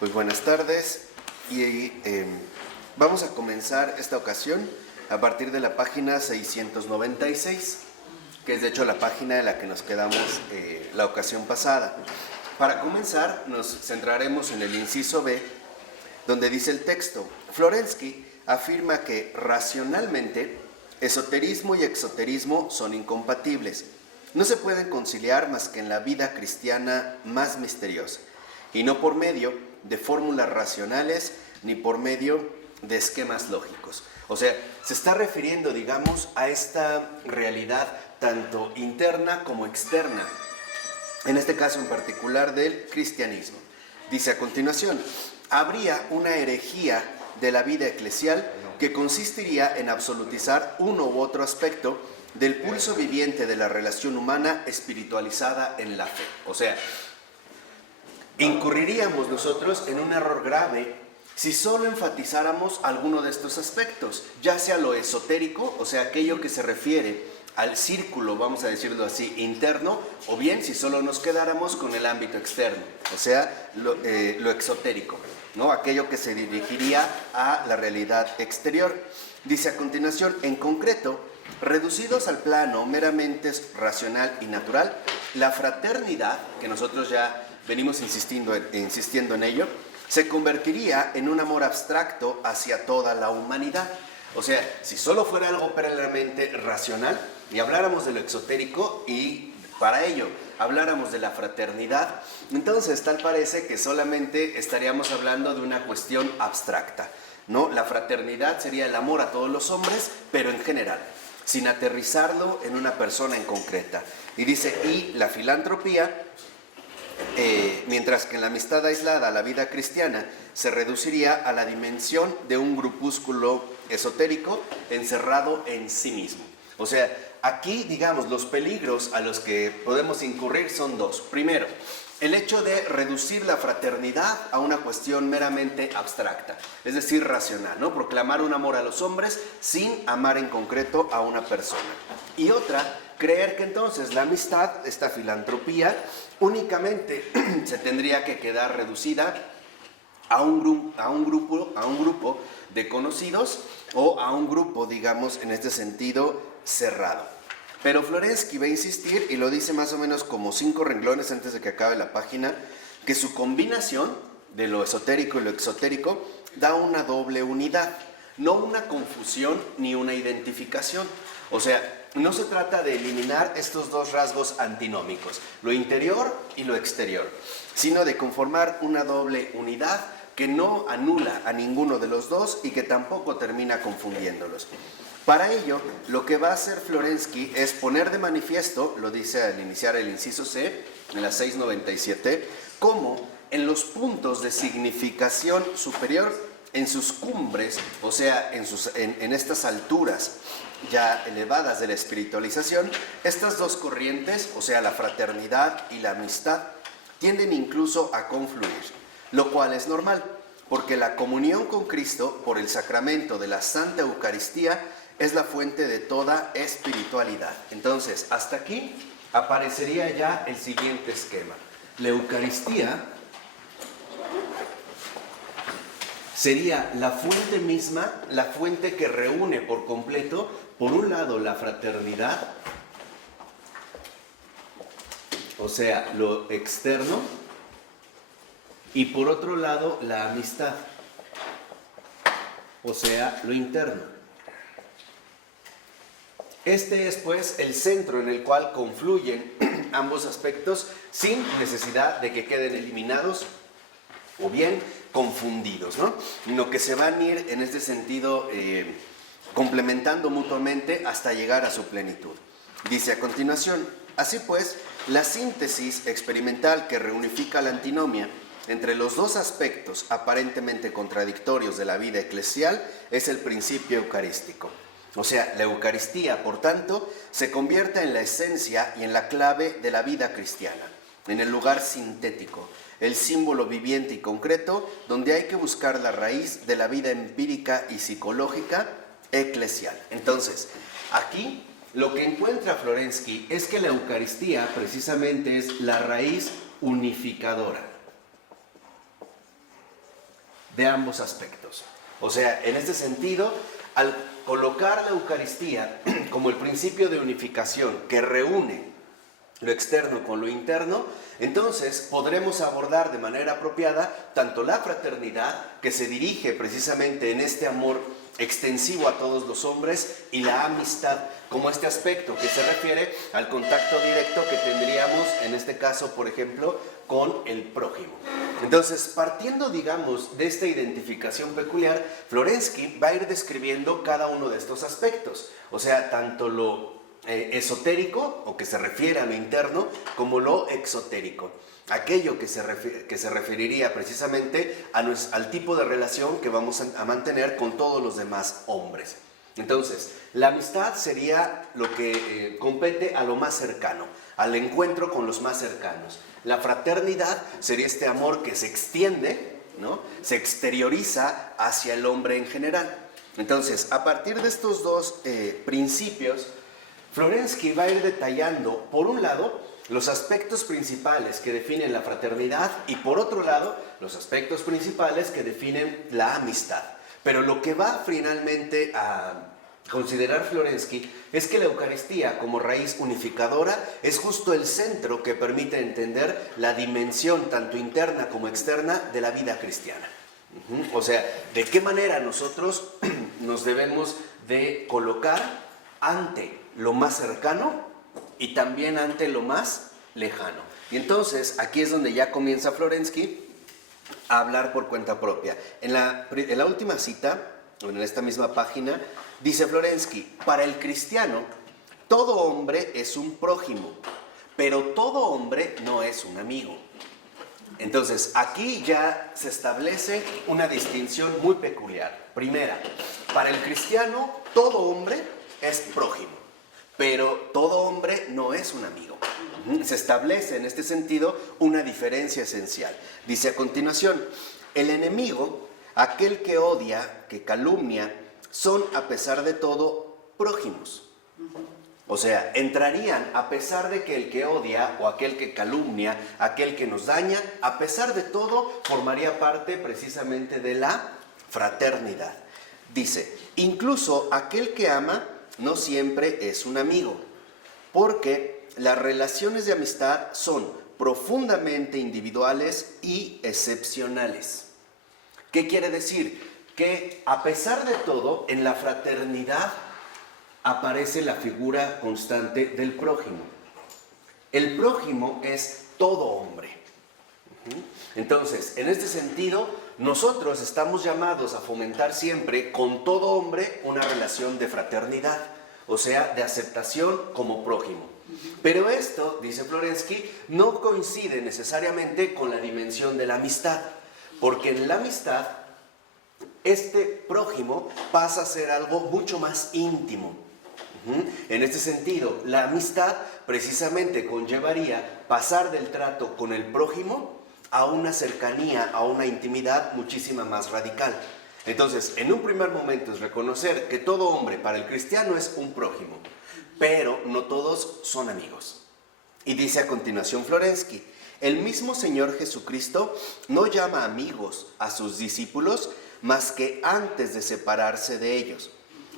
Pues buenas tardes y vamos a comenzar esta ocasión a partir de la página 696, que es de hecho la página de la que nos quedamos la ocasión pasada. Para comenzar nos centraremos en el inciso B, donde dice el texto: Florensky afirma que racionalmente esoterismo y exoterismo son incompatibles. No se pueden conciliar más que en la vida cristiana más misteriosa, y no por medio de fórmulas racionales ni por medio de esquemas lógicos. O sea, se está refiriendo, digamos, a esta realidad tanto interna como externa, en este caso en particular del cristianismo. Dice a continuación: habría una herejía de la vida eclesial que consistiría en absolutizar uno u otro aspecto del pulso viviente de la relación humana espiritualizada en la fe. O sea, incurriríamos nosotros en un error grave si solo enfatizáramos alguno de estos aspectos, ya sea lo esotérico, o sea, aquello que se refiere al círculo, vamos a decirlo así, interno, o bien si solo nos quedáramos con el ámbito externo, o sea, lo exotérico, ¿no? Aquello que se dirigiría a la realidad exterior. Dice a continuación: en concreto, reducidos al plano meramente racional y natural, la fraternidad, que nosotros ya venimos insistiendo en ello, se convertiría en un amor abstracto hacia toda la humanidad. O sea, si solo fuera algo plenamente racional y habláramos de lo exotérico y para ello habláramos de la fraternidad, entonces tal parece que solamente estaríamos hablando de una cuestión abstracta, ¿no? La fraternidad sería el amor a todos los hombres, pero en general, sin aterrizarlo en una persona en concreta. Y dice: y la filantropía, mientras que en la amistad aislada a la vida cristiana se reduciría a la dimensión de un grupúsculo esotérico encerrado en sí mismo. O sea, aquí, digamos, los peligros a los que podemos incurrir son dos. Primero, el hecho de reducir la fraternidad a una cuestión meramente abstracta, es decir, racional, ¿no? Proclamar un amor a los hombres sin amar en concreto a una persona. Y otra, creer que entonces la amistad, esta filantropía, únicamente se tendría que quedar reducida a un grupo de conocidos o a un grupo, digamos, en este sentido, cerrado. Pero Florensky va a insistir, y lo dice más o menos como 5 renglones antes de que acabe la página, que su combinación de lo esotérico y lo exotérico da una doble unidad, no una confusión ni una identificación. O sea, no se trata de eliminar estos dos rasgos antinómicos, lo interior y lo exterior, sino de conformar una doble unidad que no anula a ninguno de los dos y que tampoco termina confundiéndolos. Para ello, lo que va a hacer Florensky es poner de manifiesto, lo dice al iniciar el inciso C, en la 697, cómo en los puntos de significación superior, en sus cumbres, o sea, en estas alturas ya elevadas de la espiritualización, estas dos corrientes, o sea, la fraternidad y la amistad, tienden incluso a confluir, lo cual es normal, porque la comunión con Cristo por el sacramento de la Santa Eucaristía es la fuente de toda espiritualidad. Entonces, hasta aquí aparecería ya el siguiente esquema. La Eucaristía sería la fuente misma, la fuente que reúne por completo, por un lado, la fraternidad, o sea, lo externo, y por otro lado, la amistad, o sea, lo interno. Este es, pues, el centro en el cual confluyen ambos aspectos sin necesidad de que queden eliminados o bien confundidos, ¿no? Sino que se van a ir en este sentido complementando mutuamente hasta llegar a su plenitud. Dice a continuación: así pues, la síntesis experimental que reunifica la antinomia entre los dos aspectos aparentemente contradictorios de la vida eclesial es el principio eucarístico. O sea, la Eucaristía, por tanto, se convierte en la esencia y en la clave de la vida cristiana, en el lugar sintético, el símbolo viviente y concreto donde hay que buscar la raíz de la vida empírica y psicológica eclesial. Entonces, aquí lo que encuentra Florensky es que la Eucaristía precisamente es la raíz unificadora. de ambos aspectos. O sea, en este sentido, al colocar la Eucaristía como el principio de unificación que reúne lo externo con lo interno, entonces podremos abordar de manera apropiada tanto la fraternidad, que se dirige precisamente en este amor extensivo a todos los hombres, y la amistad, como este aspecto que se refiere al contacto directo que tendríamos, en este caso, por ejemplo, con el prójimo. Entonces, partiendo, digamos, de esta identificación peculiar, Florensky va a ir describiendo cada uno de estos aspectos, o sea, tanto lo esotérico, o que se refiere a lo interno, como lo exotérico, aquello que se referiría precisamente al tipo de relación que vamos a mantener con todos los demás hombres. Entonces, la amistad sería lo que compete a lo más cercano, al encuentro con los más cercanos. La fraternidad sería este amor que se extiende, ¿no? Se exterioriza hacia el hombre en general. Entonces, a partir de estos dos principios, Florensky va a ir detallando, por un lado, los aspectos principales que definen la fraternidad y, por otro lado, los aspectos principales que definen la amistad. Pero lo que va finalmente a considerar Florensky es que la Eucaristía, como raíz unificadora, es justo el centro que permite entender la dimensión tanto interna como externa de la vida cristiana. O sea, de qué manera nosotros nos debemos de colocar ante lo más cercano y también ante lo más lejano. Y entonces aquí es donde ya comienza Florensky a hablar por cuenta propia. En la última cita, en esta misma página, dice Florensky: para el cristiano, todo hombre es un prójimo, pero todo hombre no es un amigo. Entonces, aquí ya se establece una distinción muy peculiar. Primera, para el cristiano, todo hombre es prójimo, pero todo hombre no es un amigo. Se establece en este sentido una diferencia esencial. Dice a continuación: el enemigo, aquel que odia, que calumnia, son a pesar de todo prójimos. O sea, entrarían a pesar de que el que odia o aquel que calumnia, aquel que nos daña, a pesar de todo formaría parte precisamente de la fraternidad. Dice: incluso aquel que ama no siempre es un amigo, porque las relaciones de amistad son profundamente individuales y excepcionales. ¿Qué quiere decir? Que a pesar de todo, en la fraternidad aparece la figura constante del prójimo. El prójimo es todo hombre. Entonces, en este sentido, nosotros estamos llamados a fomentar siempre con todo hombre una relación de fraternidad, o sea, de aceptación como prójimo. Pero esto, dice Florensky, no coincide necesariamente con la dimensión de la amistad, porque en la amistad este prójimo pasa a ser algo mucho más íntimo. En este sentido, la amistad precisamente conllevaría pasar del trato con el prójimo a una cercanía, a una intimidad muchísima más radical. Entonces, en un primer momento es reconocer que todo hombre para el cristiano es un prójimo, pero no todos son amigos. Y dice a continuación Florensky: el mismo Señor Jesucristo no llama amigos a sus discípulos más que antes de separarse de ellos,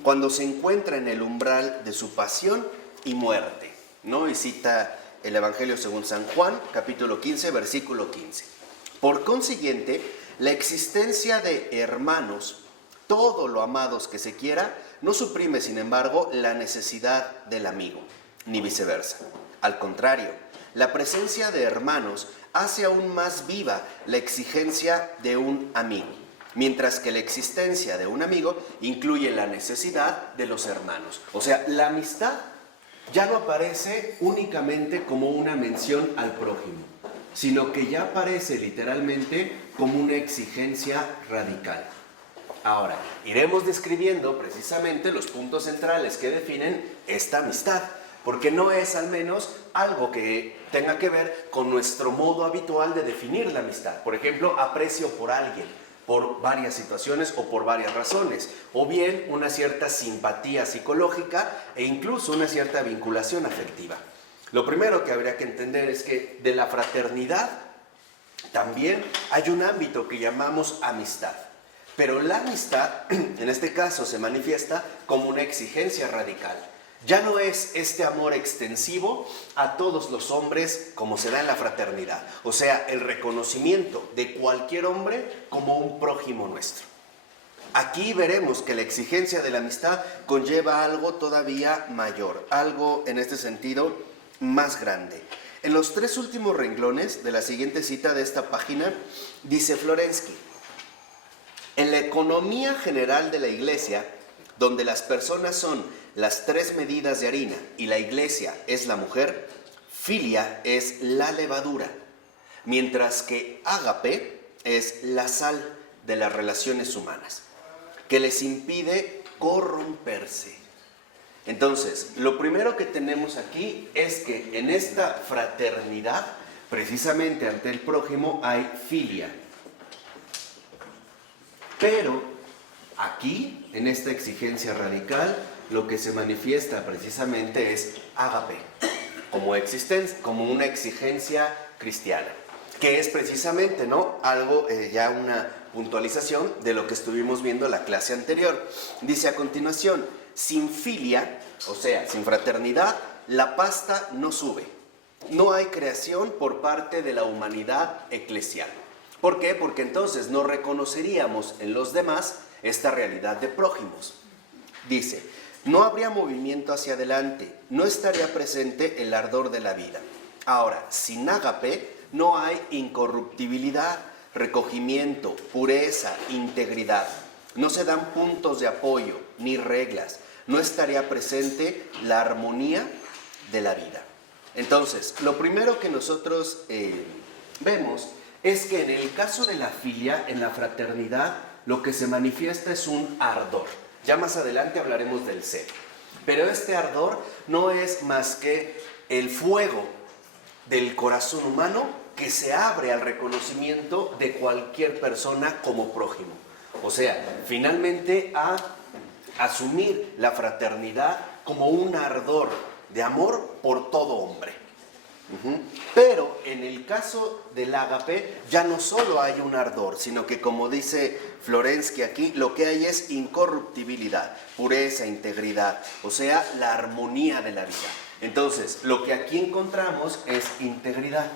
cuando se encuentra en el umbral de su pasión y muerte, ¿no? Y cita el Evangelio según San Juan, capítulo 15, versículo 15. Por consiguiente, la existencia de hermanos, todo lo amados que se quiera, no suprime, sin embargo, la necesidad del amigo, ni viceversa. Al contrario, la presencia de hermanos hace aún más viva la exigencia de un amigo, mientras que la existencia de un amigo incluye la necesidad de los hermanos. O sea, la amistad ya no aparece únicamente como una mención al prójimo, sino que ya aparece literalmente como una exigencia radical. Ahora, iremos describiendo precisamente los puntos centrales que definen esta amistad, porque no es al menos algo que tenga que ver con nuestro modo habitual de definir la amistad. Por ejemplo, aprecio por alguien, por varias situaciones o por varias razones, o bien una cierta simpatía psicológica e incluso una cierta vinculación afectiva. Lo primero que habría que entender es que de la fraternidad también hay un ámbito que llamamos amistad. Pero la amistad, en este caso, se manifiesta como una exigencia radical. Ya no es este amor extensivo a todos los hombres como se da en la fraternidad. O sea, el reconocimiento de cualquier hombre como un prójimo nuestro. Aquí veremos que la exigencia de la amistad conlleva algo todavía mayor, algo en este sentido más grande. En los 3 últimos renglones de la siguiente cita de esta página, dice Florensky: en la economía general de la Iglesia, donde las personas son las 3 medidas de harina y la Iglesia es la mujer, filia es la levadura, mientras que ágape es la sal de las relaciones humanas, que les impide corromperse. Entonces, lo primero que tenemos aquí es que en esta fraternidad, precisamente ante el prójimo, hay filia. Pero aquí, en esta exigencia radical, lo que se manifiesta precisamente es ágape, como una exigencia cristiana, que es precisamente, ¿no?, algo, ya una puntualización de lo que estuvimos viendo en la clase anterior. Dice a continuación: sin filia, o sea, sin fraternidad, la pasta no sube. No hay creación por parte de la humanidad eclesial. ¿Por qué? Porque entonces no reconoceríamos en los demás esta realidad de prójimos. Dice: no habría movimiento hacia adelante, no estaría presente el ardor de la vida. Ahora, sin ágape no hay incorruptibilidad, recogimiento, pureza, integridad. No se dan puntos de apoyo ni reglas. No estaría presente la armonía de la vida. Entonces, lo primero que nosotros vemos es que en el caso de la filia, en la fraternidad, lo que se manifiesta es un ardor. Ya más adelante hablaremos del ser. Pero este ardor no es más que el fuego del corazón humano que se abre al reconocimiento de cualquier persona como prójimo. O sea, finalmente a asumir la fraternidad como un ardor de amor por todo hombre. Pero en el caso del ágape ya no solo hay un ardor, sino que, como dice Florensky aquí, lo que hay es incorruptibilidad, pureza, integridad, o sea, la armonía de la vida. Entonces, lo que aquí encontramos es integridad,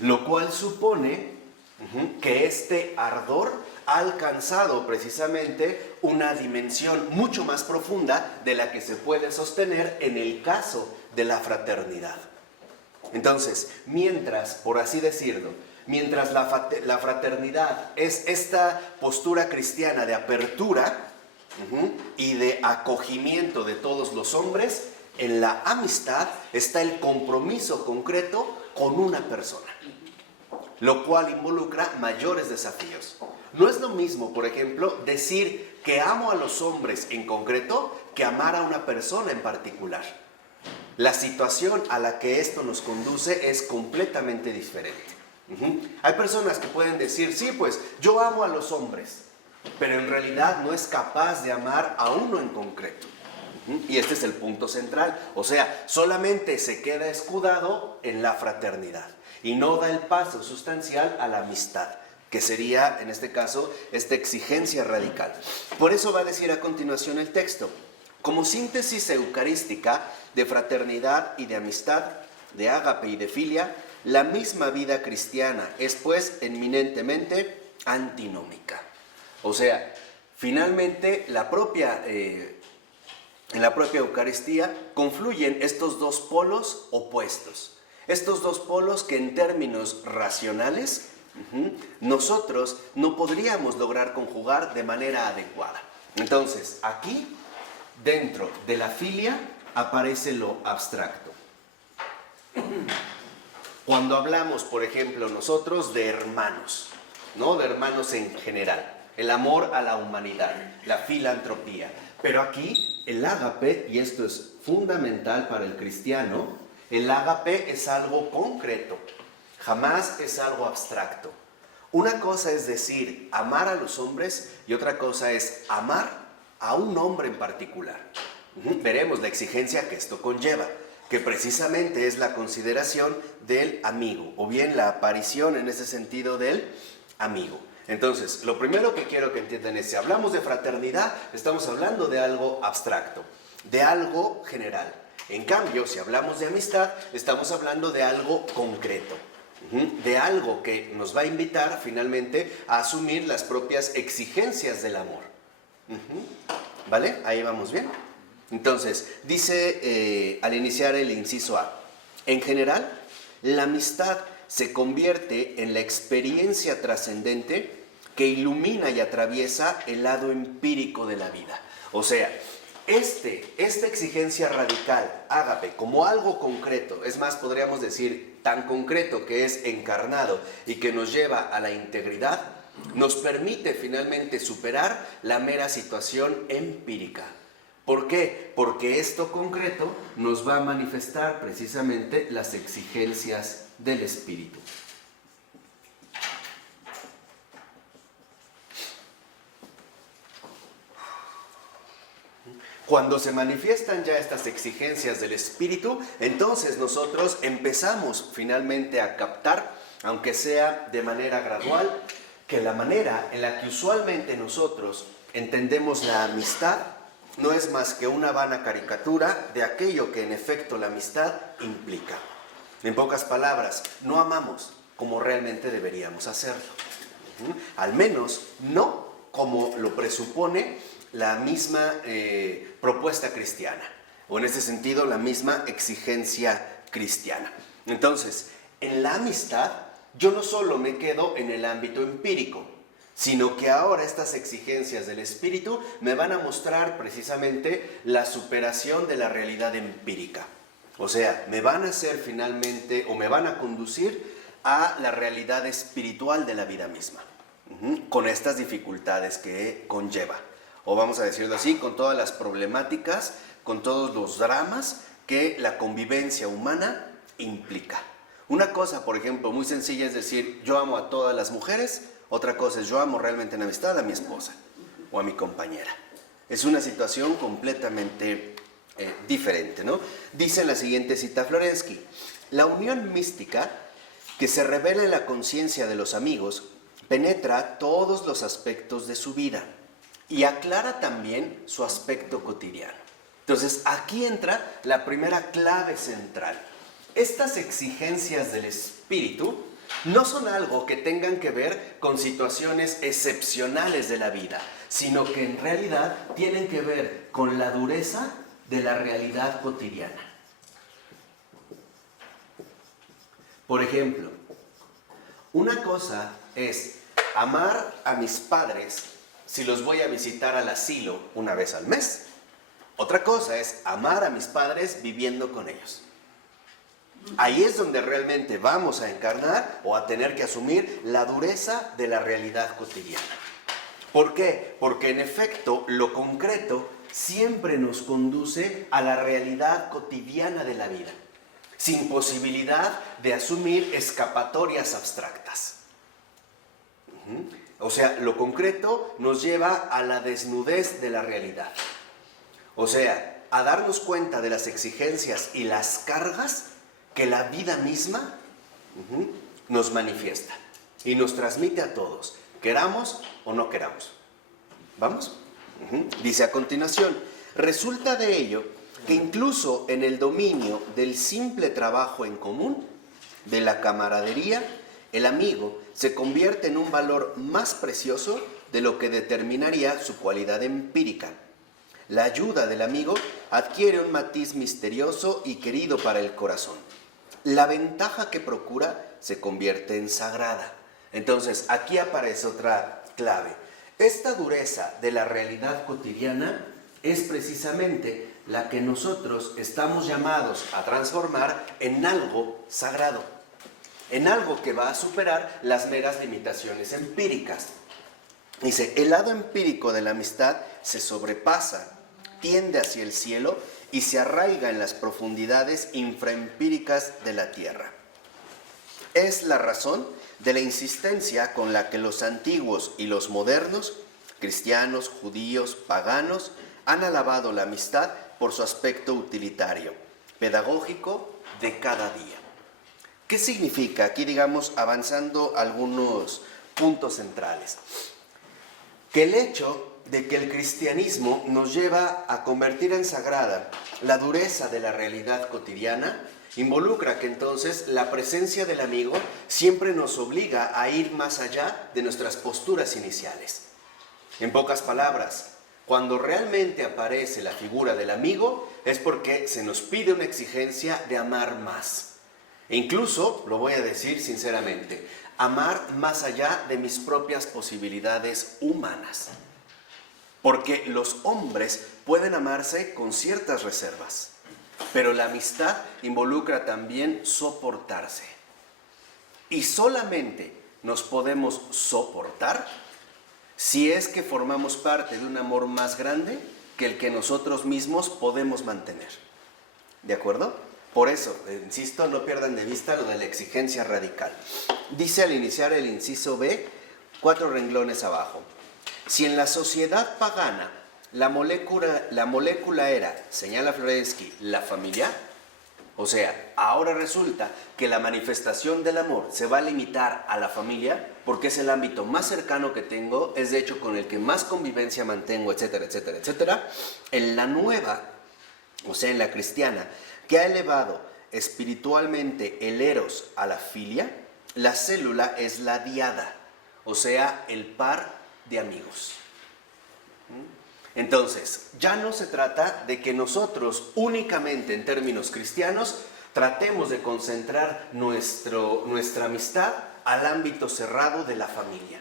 lo cual supone que este ardor ha alcanzado precisamente una dimensión mucho más profunda de la que se puede sostener en el caso de la fraternidad. Entonces, mientras, por así decirlo, mientras la fraternidad es esta postura cristiana de apertura y de acogimiento de todos los hombres, en la amistad está el compromiso concreto con una persona, lo cual involucra mayores desafíos. No es lo mismo, por ejemplo, decir que amo a los hombres en concreto que amar a una persona en particular. La situación a la que esto nos conduce es completamente diferente. Hay personas que pueden decir: sí, pues yo amo a los hombres, pero en realidad no es capaz de amar a uno en concreto. Y este es el punto central. O sea, solamente se queda escudado en la fraternidad y no da el paso sustancial a la amistad, que sería, en este caso, esta exigencia radical. Por eso va a decir a continuación el texto: como síntesis eucarística de fraternidad y de amistad, de ágape y de filia, la misma vida cristiana es pues eminentemente antinómica. O sea, finalmente en la propia Eucaristía confluyen estos dos polos opuestos. Estos dos polos que en términos racionales nosotros no podríamos lograr conjugar de manera adecuada. Entonces, aquí, dentro de la filia, aparece lo abstracto. Cuando hablamos, por ejemplo, nosotros de hermanos, ¿no?, de hermanos en general, el amor a la humanidad, la filantropía. Pero aquí, el ágape, y esto es fundamental para el cristiano, el ágape es algo concreto, jamás es algo abstracto. Una cosa es decir amar a los hombres y otra cosa es amar a un hombre en particular. Veremos la exigencia que esto conlleva. que precisamente es la consideración del amigo, o bien la aparición en ese sentido del amigo. Entonces, lo primero que quiero que entiendan es, si hablamos de fraternidad, estamos hablando de algo abstracto, de algo general. En cambio, si hablamos de amistad, estamos hablando de algo concreto, de algo que nos va a invitar finalmente a asumir las propias exigencias del amor. ¿Vale? Ahí vamos bien. Entonces, dice al iniciar el inciso A, en general, la amistad se convierte en la experiencia trascendente que ilumina y atraviesa el lado empírico de la vida. O sea, esta exigencia radical, ágape, como algo concreto, es más, podríamos decir, tan concreto que es encarnado y que nos lleva a la integridad, nos permite finalmente superar la mera situación empírica. ¿Por qué? Porque esto concreto nos va a manifestar precisamente las exigencias del espíritu. Cuando se manifiestan ya estas exigencias del espíritu, entonces nosotros empezamos finalmente a captar, aunque sea de manera gradual, que la manera en la que usualmente nosotros entendemos la amistad no es más que una vana caricatura de aquello que en efecto la amistad implica. En pocas palabras, no amamos como realmente deberíamos hacerlo. Al menos no como lo presupone la misma propuesta cristiana, o en ese sentido la misma exigencia cristiana. Entonces, en la amistad yo no solo me quedo en el ámbito empírico, sino que ahora estas exigencias del espíritu me van a mostrar precisamente la superación de la realidad empírica. O sea, me van a hacer finalmente, o me van a conducir a la realidad espiritual de la vida misma, con estas dificultades que conlleva. O vamos a decirlo así, con todas las problemáticas, con todos los dramas que la convivencia humana implica. Una cosa, por ejemplo, muy sencilla es decir, yo amo a todas las mujeres. Otra cosa es, yo amo realmente en amistad a mi esposa o a mi compañera. Es una situación completamente diferente, ¿no? Dice en la siguiente cita Florensky, la unión mística que se revela en la conciencia de los amigos penetra todos los aspectos de su vida y aclara también su aspecto cotidiano. Entonces, aquí entra la primera clave central. Estas exigencias del espíritu no son algo que tengan que ver con situaciones excepcionales de la vida, sino que en realidad tienen que ver con la dureza de la realidad cotidiana. Por ejemplo, una cosa es amar a mis padres si los voy a visitar al asilo una vez al mes. Otra cosa es amar a mis padres viviendo con ellos. Ahí es donde realmente vamos a encarnar o a tener que asumir la dureza de la realidad cotidiana. ¿Por qué? Porque en efecto lo concreto siempre nos conduce a la realidad cotidiana de la vida, sin posibilidad de asumir escapatorias abstractas. O sea, lo concreto nos lleva a la desnudez de la realidad. O sea, a darnos cuenta de las exigencias y las cargas que la vida misma nos manifiesta y nos transmite a todos, queramos o no queramos. ¿Vamos? Dice a continuación, resulta de ello que incluso en el dominio del simple trabajo en común, de la camaradería, el amigo se convierte en un valor más precioso de lo que determinaría su cualidad empírica. La ayuda del amigo adquiere un matiz misterioso y querido para el corazón. La ventaja que procura se convierte en sagrada. Entonces, aquí aparece otra clave. Esta dureza de la realidad cotidiana es precisamente la que nosotros estamos llamados a transformar en algo sagrado, en algo que va a superar las meras limitaciones empíricas. Dice, el lado empírico de la amistad se sobrepasa, tiende hacia el cielo y se arraiga en las profundidades infraempíricas de la tierra. Es la razón de la insistencia con la que los antiguos y los modernos, cristianos, judíos, paganos, han alabado la amistad por su aspecto utilitario, pedagógico de cada día. ¿Qué significa? Aquí, digamos, avanzando algunos puntos centrales. Que el hecho de que el cristianismo nos lleva a convertir en sagrada la dureza de la realidad cotidiana, involucra que entonces la presencia del amigo siempre nos obliga a ir más allá de nuestras posturas iniciales. En pocas palabras, cuando realmente aparece la figura del amigo es porque se nos pide una exigencia de amar más. E incluso, lo voy a decir sinceramente, amar más allá de mis propias posibilidades humanas. Porque los hombres pueden amarse con ciertas reservas, pero la amistad involucra también soportarse. Y solamente nos podemos soportar si es que formamos parte de un amor más grande que el que nosotros mismos podemos mantener. ¿De acuerdo? Por eso, insisto, no pierdan de vista lo de la exigencia radical. Dice al iniciar el inciso B, 4 renglones abajo. Si en la sociedad pagana la molécula era, señala Florensky, la familia, o sea, ahora resulta que la manifestación del amor se va a limitar a la familia porque es el ámbito más cercano que tengo, es de hecho con el que más convivencia mantengo, etcétera, etcétera, etcétera. En la nueva, o sea, en la cristiana, que ha elevado espiritualmente el eros a la filia, la célula es la diada, o sea, el par de amigos. Entonces, ya no se trata de que nosotros únicamente en términos cristianos tratemos de concentrar nuestra amistad al ámbito cerrado de la familia.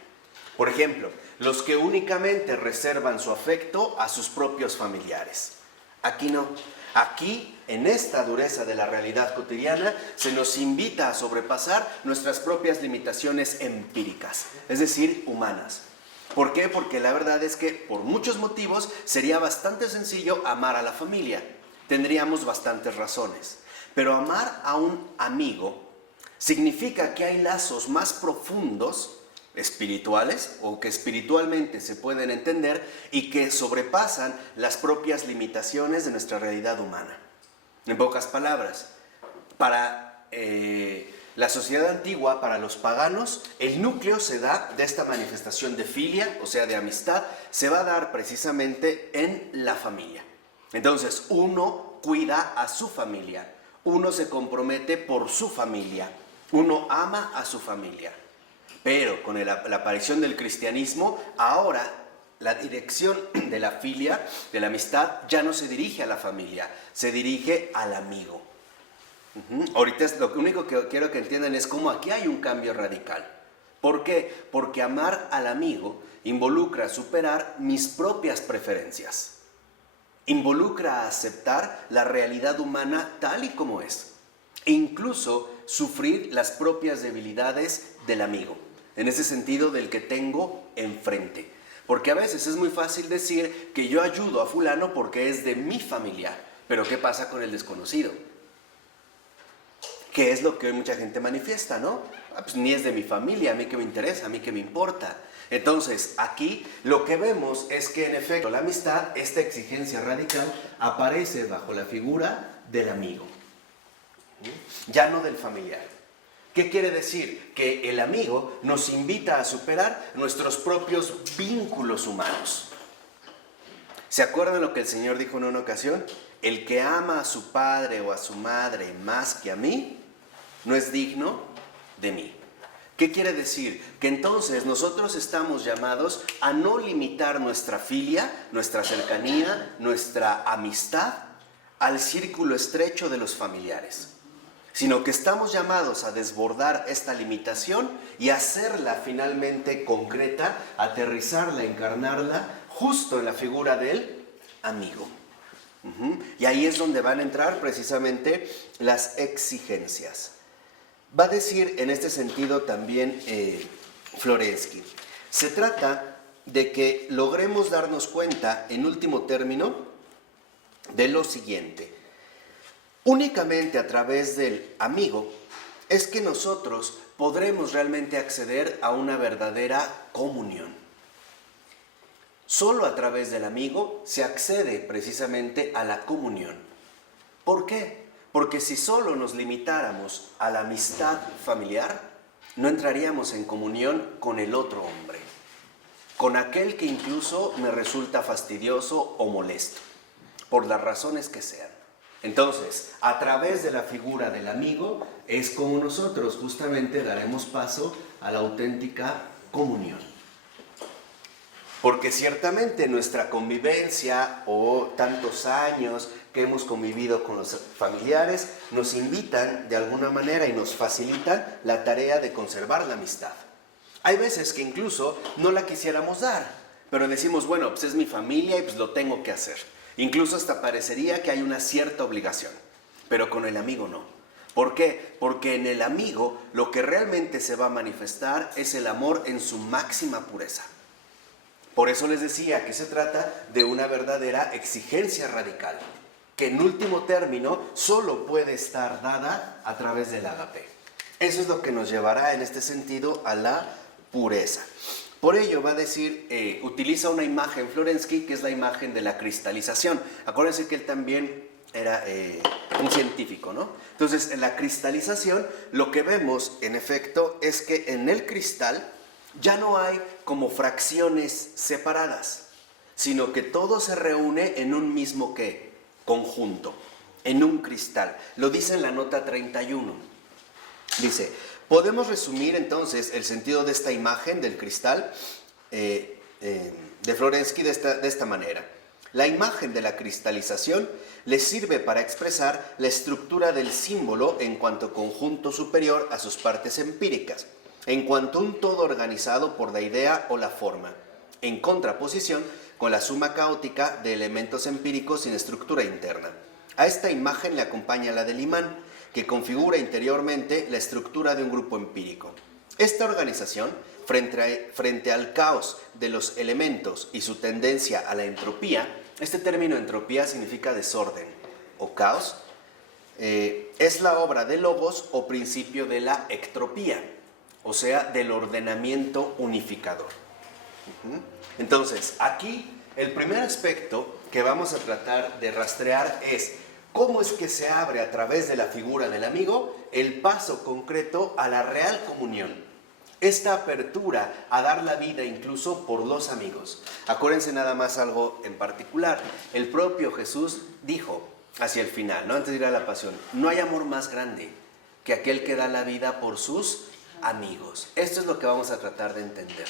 Por ejemplo, los que únicamente reservan su afecto a sus propios familiares. Aquí no. Aquí, en esta dureza de la realidad cotidiana, se nos invita a sobrepasar nuestras propias limitaciones empíricas, es decir, humanas. ¿Por qué? Porque la verdad es que por muchos motivos sería bastante sencillo amar a la familia. Tendríamos bastantes razones. Pero amar a un amigo significa que hay lazos más profundos, espirituales, o que espiritualmente se pueden entender y que sobrepasan las propias limitaciones de nuestra realidad humana. En pocas palabras, para la sociedad antigua, para los paganos, el núcleo se da de esta manifestación de filia, o sea, de amistad, se va a dar precisamente en la familia. Entonces, uno cuida a su familia, uno se compromete por su familia, uno ama a su familia. Pero con la aparición del cristianismo, ahora la dirección de la filia, de la amistad, ya no se dirige a la familia, se dirige al amigo. Ahorita lo único que quiero que entiendan es cómo aquí hay un cambio radical. ¿Por qué? Porque amar al amigo involucra superar mis propias preferencias. Involucra aceptar la realidad humana tal y como es. E incluso sufrir las propias debilidades del amigo. En ese sentido del que tengo enfrente. Porque a veces es muy fácil decir que yo ayudo a fulano porque es de mi familia. Pero ¿qué pasa con el desconocido? ¿Qué es lo que hoy mucha gente manifiesta, no? Pues ni es de mi familia, a mí que me interesa, a mí que me importa. Entonces, aquí lo que vemos es que en efecto la amistad, esta exigencia radical, aparece bajo la figura del amigo, ya no del familiar. ¿Qué quiere decir? Que el amigo nos invita a superar nuestros propios vínculos humanos. ¿Se acuerdan lo que el Señor dijo en una ocasión? El que ama a su padre o a su madre más que a mí, no es digno de mí. ¿Qué quiere decir? Que entonces nosotros estamos llamados a no limitar nuestra filia, nuestra cercanía, nuestra amistad al círculo estrecho de los familiares, sino que estamos llamados a desbordar esta limitación y hacerla finalmente concreta, aterrizarla, encarnarla justo en la figura del amigo. Y ahí es donde van a entrar precisamente las exigencias. Va a decir en este sentido también Florensky, se trata de que logremos darnos cuenta, en último término, de lo siguiente. Únicamente a través del amigo es que nosotros podremos realmente acceder a una verdadera comunión. Solo a través del amigo se accede precisamente a la comunión. ¿Por qué? Porque si solo nos limitáramos a la amistad familiar, no entraríamos en comunión con el otro hombre, con aquel que incluso me resulta fastidioso o molesto, por las razones que sean. Entonces, a través de la figura del amigo, es como nosotros justamente daremos paso a la auténtica comunión. Porque ciertamente nuestra convivencia o tantos años que hemos convivido con los familiares nos invitan de alguna manera y nos facilitan la tarea de conservar la amistad. Hay veces que incluso no la quisiéramos dar, pero decimos, bueno, pues es mi familia y pues lo tengo que hacer. Incluso hasta parecería que hay una cierta obligación, pero con el amigo no. ¿Por qué? Porque en el amigo lo que realmente se va a manifestar es el amor en su máxima pureza. Por eso les decía que se trata de una verdadera exigencia radical, que en último término solo puede estar dada a través del ágape. Eso es lo que nos llevará en este sentido a la pureza. Por ello va a decir, utiliza una imagen Florensky, que es la imagen de la cristalización. Acuérdense que él también era un científico, ¿no? Entonces, en la cristalización, lo que vemos, en efecto, es que en el cristal ya no hay como fracciones separadas, sino que todo se reúne en un mismo ¿qué? Conjunto, en un cristal. Lo dice en la nota 31. Dice, podemos resumir entonces el sentido de esta imagen del cristal de Florensky de esta manera. La imagen de la cristalización le sirve para expresar la estructura del símbolo en cuanto conjunto superior a sus partes empíricas, en cuanto un todo organizado por la idea o la forma, en contraposición con la suma caótica de elementos empíricos sin estructura interna. A esta imagen le acompaña la del imán, que configura interiormente la estructura de un grupo empírico. Esta organización, frente al caos de los elementos y su tendencia a la entropía, este término entropía significa desorden o caos, es la obra de logos o principio de la ectropía, o sea, del ordenamiento unificador. Entonces, aquí el primer aspecto que vamos a tratar de rastrear es cómo es que se abre a través de la figura del amigo el paso concreto a la real comunión. Esta apertura a dar la vida incluso por los amigos. Acuérdense nada más algo en particular. El propio Jesús dijo hacia el final, ¿no? Antes de ir a la pasión, no hay amor más grande que aquel que da la vida por sus amigos. Esto es lo que vamos a tratar de entender.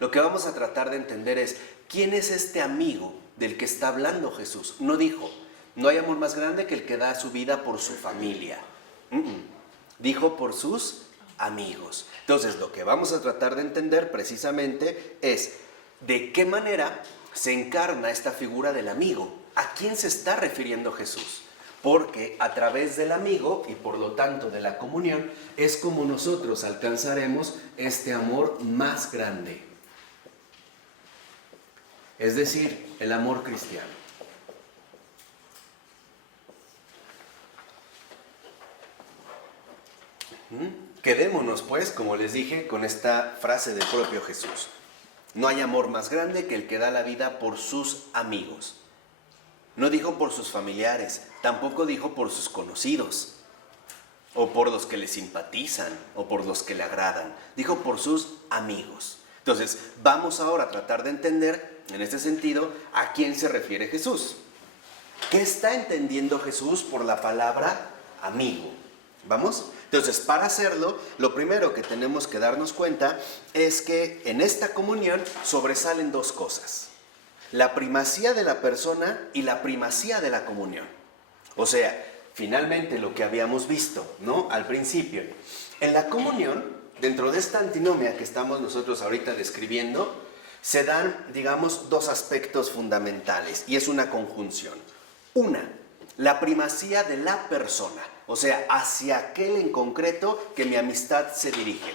Lo que vamos a tratar de entender es quién es este amigo del que está hablando Jesús. No dijo, no hay amor más grande que el que da su vida por su familia. Dijo por sus amigos. Entonces, lo que vamos a tratar de entender precisamente es de qué manera se encarna esta figura del amigo. ¿A quién se está refiriendo Jesús? Porque a través del amigo y por lo tanto de la comunión es como nosotros alcanzaremos este amor más grande. Es decir, el amor cristiano. Quedémonos pues, como les dije, con esta frase del propio Jesús. No hay amor más grande que el que da la vida por sus amigos. No dijo por sus familiares, tampoco dijo por sus conocidos, o por los que le simpatizan, o por los que le agradan. Dijo por sus amigos. Entonces, vamos ahora a tratar de entender, en este sentido, a quién se refiere Jesús. ¿Qué está entendiendo Jesús por la palabra amigo? ¿Vamos? Entonces, para hacerlo, lo primero que tenemos que darnos cuenta es que en esta comunión sobresalen dos cosas. La primacía de la persona y la primacía de la comunión. O sea, finalmente lo que habíamos visto, ¿no? Al principio. En la comunión, dentro de esta antinomia que estamos nosotros ahorita describiendo, se dan, digamos, dos aspectos fundamentales y es una conjunción. Una, la primacía de la persona, o sea, hacia aquel en concreto que mi amistad se dirige.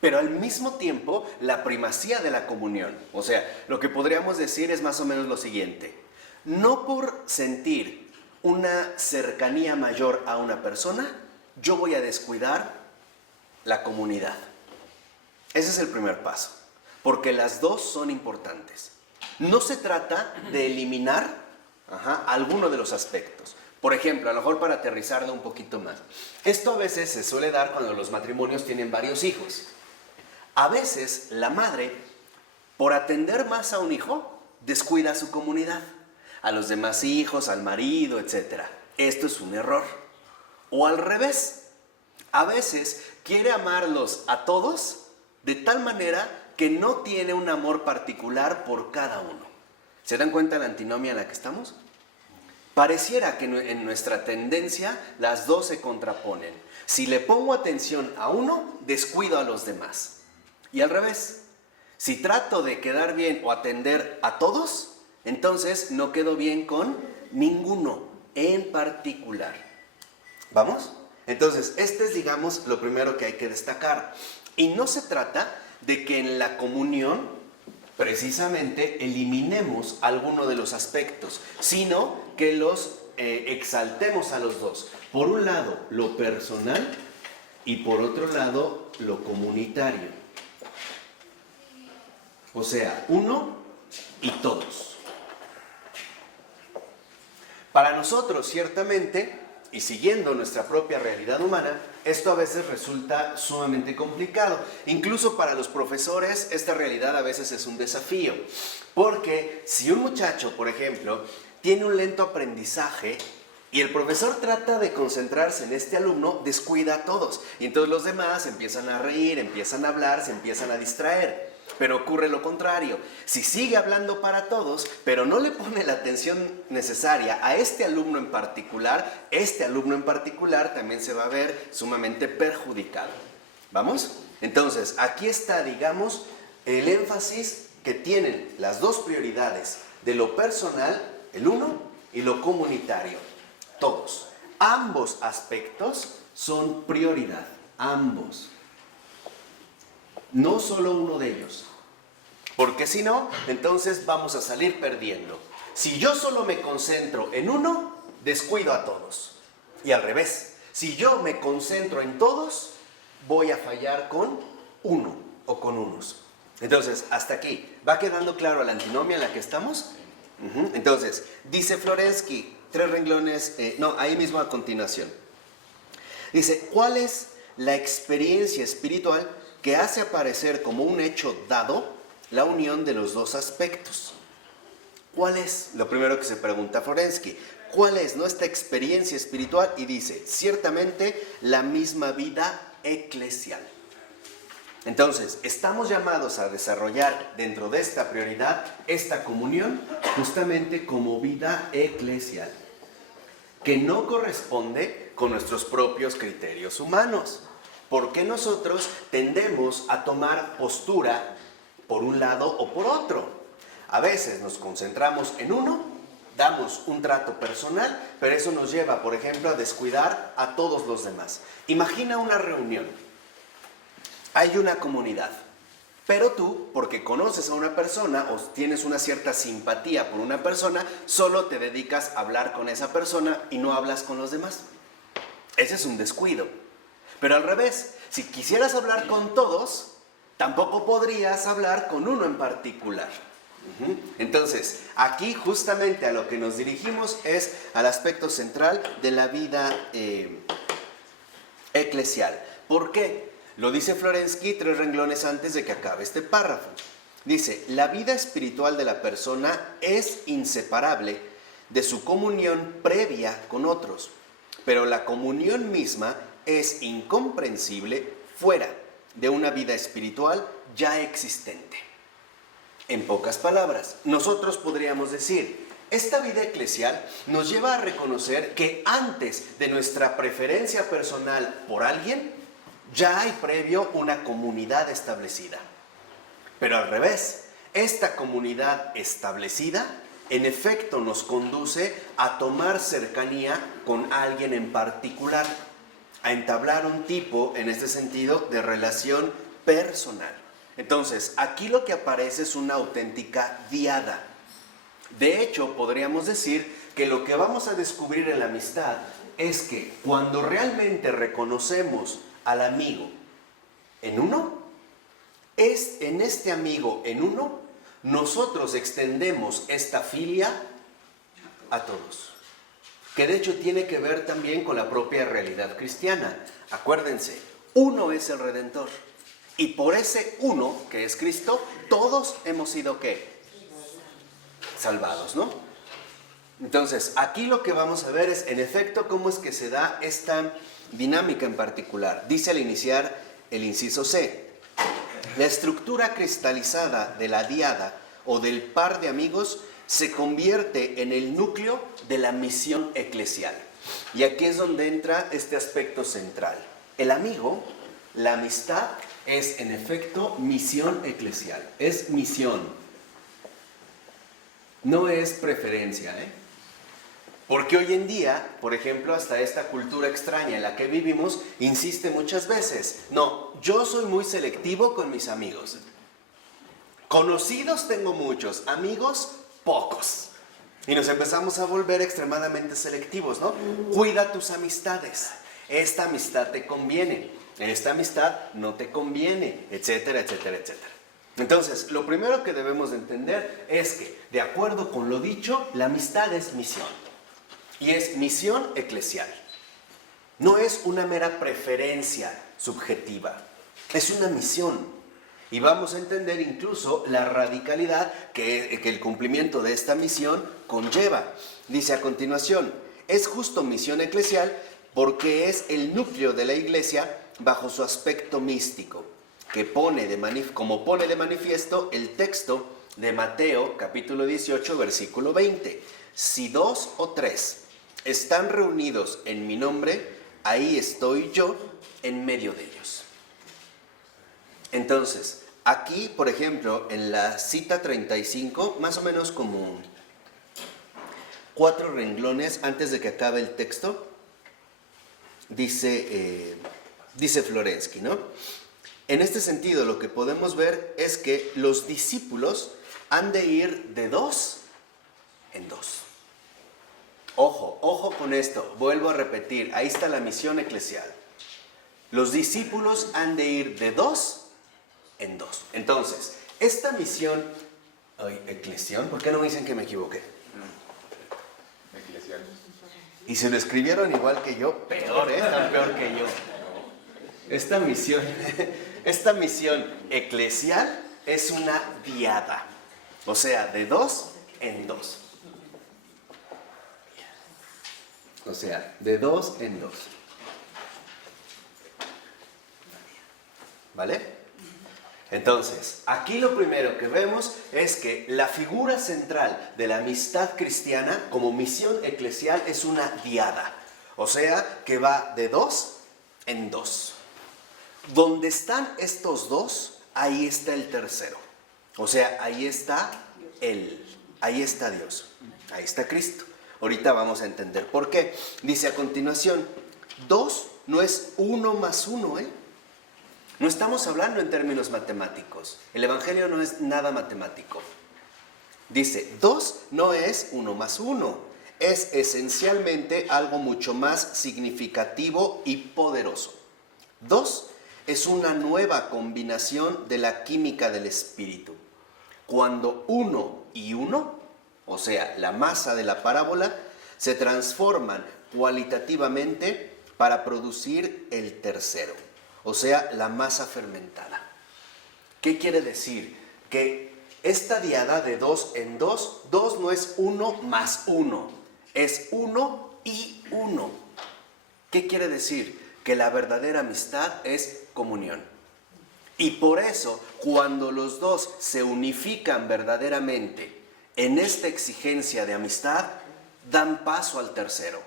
Pero al mismo tiempo, la primacía de la comunión. O sea, lo que podríamos decir es más o menos lo siguiente. No por sentir una cercanía mayor a una persona, yo voy a descuidar la comunidad. Ese es el primer paso, porque las dos son importantes. No se trata de eliminar alguno de los aspectos. Por ejemplo, a lo mejor para aterrizarlo un poquito más. Esto a veces se suele dar cuando los matrimonios tienen varios hijos. A veces la madre, por atender más a un hijo, descuida a su comunidad, a los demás hijos, al marido, etc. Esto es un error. O al revés, a veces quiere amarlos a todos de tal manera que no tiene un amor particular por cada uno. ¿Se dan cuenta de la antinomia en la que estamos? Pareciera que en nuestra tendencia las dos se contraponen. Si le pongo atención a uno, descuido a los demás. Y al revés, si trato de quedar bien o atender a todos, entonces no quedo bien con ninguno en particular. ¿Vamos? Entonces, este es, digamos, lo primero que hay que destacar. Y no se trata de que en la comunión precisamente eliminemos alguno de los aspectos, sino que los exaltemos a los dos. Por un lado, lo personal y por otro lado, lo comunitario. O sea, uno y todos. Para nosotros, ciertamente, y siguiendo nuestra propia realidad humana, esto a veces resulta sumamente complicado. Incluso para los profesores, esta realidad a veces es un desafío. Porque si un muchacho, por ejemplo, tiene un lento aprendizaje y el profesor trata de concentrarse en este alumno, descuida a todos. Y entonces los demás empiezan a reír, empiezan a hablar, se empiezan a distraer. Pero ocurre lo contrario. Si sigue hablando para todos, pero no le pone la atención necesaria a este alumno en particular también se va a ver sumamente perjudicado. ¿Vamos? Entonces, aquí está, digamos, el énfasis que tienen las dos prioridades de lo personal, el uno, y lo comunitario, todos. Ambos aspectos son prioridad, ambos. No solo uno de ellos, porque si no, entonces vamos a salir perdiendo. Si yo solo me concentro en uno, descuido a todos. Y al revés, si yo me concentro en todos, voy a fallar con uno o con unos. Entonces, hasta aquí, ¿va quedando claro la antinomia en la que estamos? Entonces, dice Florensky, 3 renglones, ahí mismo a continuación. Dice, ¿cuál es la experiencia espiritual que hace aparecer como un hecho dado la unión de los dos aspectos? ¿Cuál es? Lo primero que se pregunta Florensky. ¿Cuál es nuestra experiencia espiritual? Y dice, ciertamente la misma vida eclesial. Entonces, estamos llamados a desarrollar dentro de esta prioridad, esta comunión, justamente como vida eclesial, que no corresponde con nuestros propios criterios humanos. Porque nosotros tendemos a tomar postura por un lado o por otro. A veces nos concentramos en uno, damos un trato personal, pero eso nos lleva, por ejemplo, a descuidar a todos los demás. Imagina una reunión. Hay una comunidad, pero tú, porque conoces a una persona o tienes una cierta simpatía por una persona, solo te dedicas a hablar con esa persona y no hablas con los demás. Ese es un descuido. Pero al revés, si quisieras hablar con todos, tampoco podrías hablar con uno en particular. Entonces, aquí justamente a lo que nos dirigimos es al aspecto central de la vida eclesial. ¿Por qué? Lo dice Florensky 3 renglones antes de que acabe este párrafo. Dice, la vida espiritual de la persona es inseparable de su comunión previa con otros, pero la comunión misma es incomprensible fuera de una vida espiritual ya existente. En pocas palabras, nosotros podríamos decir, esta vida eclesial nos lleva a reconocer que antes de nuestra preferencia personal por alguien, ya hay previo una comunidad establecida. Pero al revés, esta comunidad establecida, en efecto, nos conduce a tomar cercanía con alguien en particular, a entablar un tipo, en este sentido, de relación personal. Entonces, aquí lo que aparece es una auténtica diada. De hecho, podríamos decir que lo que vamos a descubrir en la amistad es que cuando realmente reconocemos al amigo en uno, es en este amigo en uno, nosotros extendemos esta filia a todos. que de hecho tiene que ver también con la propia realidad cristiana. Acuérdense, uno es el Redentor. Y por ese uno, que es Cristo, todos hemos sido ¿qué? Salvados, ¿no? Entonces, aquí lo que vamos a ver es, en efecto, cómo es que se da esta dinámica en particular. Dice al iniciar el inciso C: la estructura cristalizada de la diada o del par de amigos se convierte en el núcleo de la misión eclesial. Y aquí es donde entra este aspecto central. El amigo, la amistad, es en efecto misión eclesial. Es misión. No es preferencia, ¿eh? Porque hoy en día, por ejemplo, hasta esta cultura extraña en la que vivimos, insiste muchas veces: no, yo soy muy selectivo con mis amigos. Conocidos tengo muchos, amigos pocos. Y nos empezamos a volver extremadamente selectivos, ¿no? Cuida tus amistades. Esta amistad te conviene, esta amistad no te conviene, etcétera, etcétera, etcétera. Entonces, lo primero que debemos de entender es que, de acuerdo con lo dicho, la amistad es misión. Y es misión eclesial. No es una mera preferencia subjetiva, es una misión. Y vamos a entender incluso la radicalidad que el cumplimiento de esta misión conlleva. Dice a continuación: es justo misión eclesial porque es el núcleo de la iglesia bajo su aspecto místico, que como pone de manifiesto el texto de Mateo capítulo 18 versículo 20. Si 2 o 3 están reunidos en mi nombre, ahí estoy yo en medio de ellos. Entonces, aquí, por ejemplo, en la cita 35, más o menos como 4 renglones antes de que acabe el texto, dice Florensky, ¿no? En este sentido, lo que podemos ver es que los discípulos han de ir de 2 en 2. Ojo con esto, vuelvo a repetir, ahí está la misión eclesial. Los discípulos han de ir de 2 en 2. Entonces, esta misión, eclesión, ¿por qué no me dicen que me equivoqué? Eclesial. Y se lo escribieron igual que yo, peor, tan peor que yo. Esta misión eclesial es una diada, o sea, de 2 en 2. O sea, de 2 en 2. ¿Vale? Entonces, aquí lo primero que vemos es que la figura central de la amistad cristiana como misión eclesial es una diada. O sea, que va de 2 en 2. Donde están estos 2, ahí está el tercero. O sea, ahí está Él, ahí está Dios, ahí está Cristo. Ahorita vamos a entender por qué. Dice a continuación: 2 no es 1 más 1, ¿eh? No estamos hablando en términos matemáticos. El Evangelio no es nada matemático. Dice, 2 no es 1 más 1. Es esencialmente algo mucho más significativo y poderoso. 2 es una nueva combinación de la química del espíritu. Cuando 1 y 1, o sea, la masa de la parábola, se transforman cualitativamente para producir el tercero, o sea, la masa fermentada. ¿Qué quiere decir? Que esta diada de 2 en 2, 2 no es 1 más 1, es 1 y 1. ¿Qué quiere decir? Que la verdadera amistad es comunión. Y por eso, cuando los dos se unifican verdaderamente en esta exigencia de amistad, dan paso al tercero.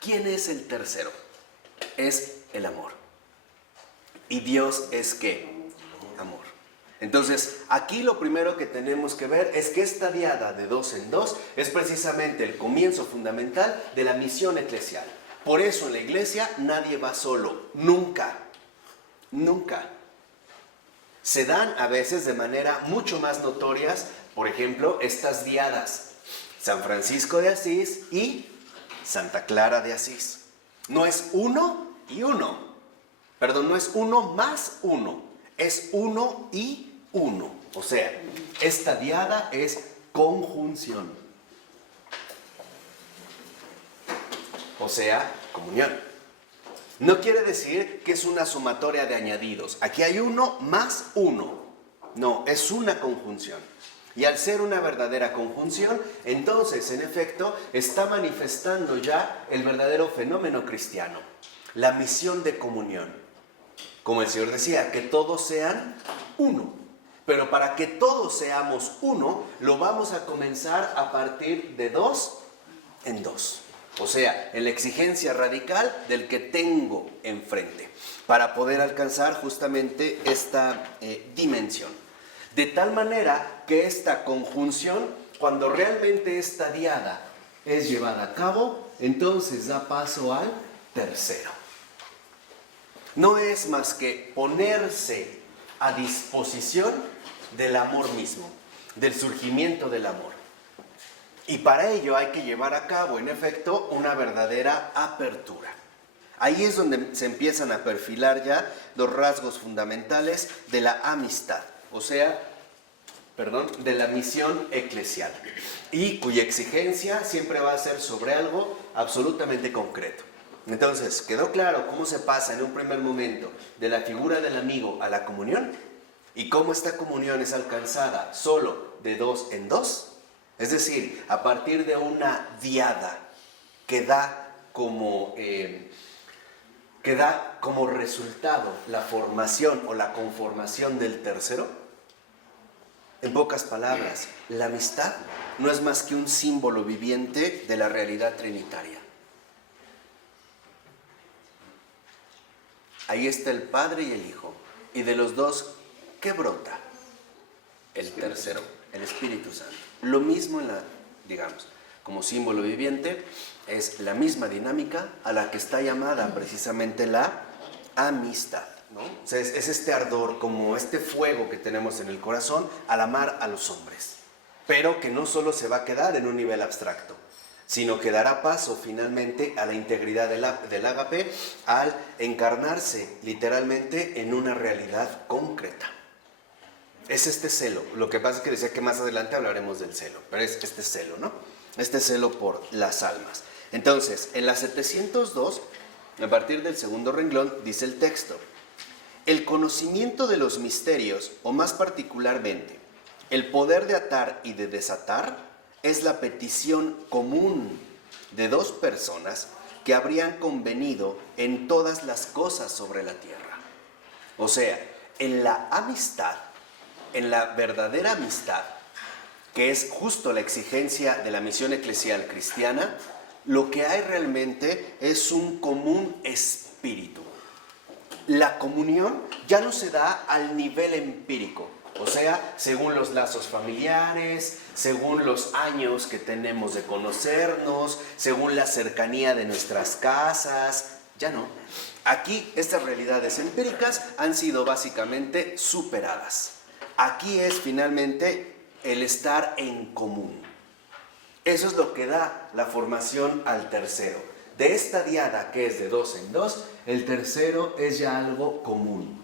¿Quién es el tercero? Es el amor. ¿Y Dios es qué? Amor. Entonces, aquí lo primero que tenemos que ver es que esta diada de 2 en 2 es precisamente el comienzo fundamental de la misión eclesial. Por eso en la iglesia nadie va solo, nunca, nunca. Se dan a veces de manera mucho más notorias, por ejemplo, estas diadas, San Francisco de Asís y Santa Clara de Asís. No es 1 y 1, perdón, no es 1 más 1, es 1 y 1. O sea, esta diada es conjunción. o sea, comunión. No quiere decir que es una sumatoria de añadidos. Aquí hay uno más uno. No, es una conjunción. Y al ser una verdadera conjunción, entonces, en efecto, está manifestando ya el verdadero fenómeno cristiano, la misión de comunión. Como el Señor decía, que todos sean uno. Pero para que todos seamos uno, lo vamos a comenzar a partir de dos en dos. O sea, en la exigencia radical del que tengo enfrente, para poder alcanzar justamente esta dimensión. De tal manera que esta conjunción, cuando realmente esta diada es llevada a cabo, entonces da paso al tercero. No es más que ponerse a disposición del amor mismo, del surgimiento del amor. Y para ello hay que llevar a cabo, en efecto, una verdadera apertura. Ahí es donde se empiezan a perfilar ya los rasgos fundamentales de la amistad, o sea, de la misión eclesial, y cuya exigencia siempre va a ser sobre algo absolutamente concreto. Entonces, ¿quedó claro cómo se pasa en un primer momento de la figura del amigo a la comunión? ¿Y cómo esta comunión es alcanzada solo de dos en dos? Es decir, a partir de una diada que da como resultado la formación o la conformación del tercero. En pocas palabras, la amistad no es más que un símbolo viviente de la realidad trinitaria. Ahí está el Padre y el Hijo, y de los dos, ¿qué brota? El tercero, el Espíritu Santo. Lo mismo como símbolo viviente, es la misma dinámica a la que está llamada precisamente la amistad, ¿no? O sea, es este ardor, como este fuego que tenemos en el corazón al amar a los hombres, pero que no solo se va a quedar en un nivel abstracto, sino que dará paso finalmente a la integridad del ágape al encarnarse literalmente en una realidad concreta. Es este celo. Lo que pasa es que decía que más adelante hablaremos del celo, pero es este celo, ¿no? Este celo por las almas. Entonces, en la 702, a partir del segundo renglón, dice el texto: el conocimiento de los misterios, o más particularmente, el poder de atar y de desatar, es la petición común de dos personas que habrían convenido en todas las cosas sobre la tierra. O sea, en la amistad, en la verdadera amistad, que es justo la exigencia de la misión eclesial cristiana, lo que hay realmente es un común espíritu. La comunión ya no se da al nivel empírico, o sea, según los lazos familiares, según los años que tenemos de conocernos, según la cercanía de nuestras casas, ya no. Aquí estas realidades empíricas han sido básicamente superadas. Aquí es finalmente el estar en común. Eso es lo que da la formación al tercero. De esta diada que es de dos en dos, el tercero es ya algo común.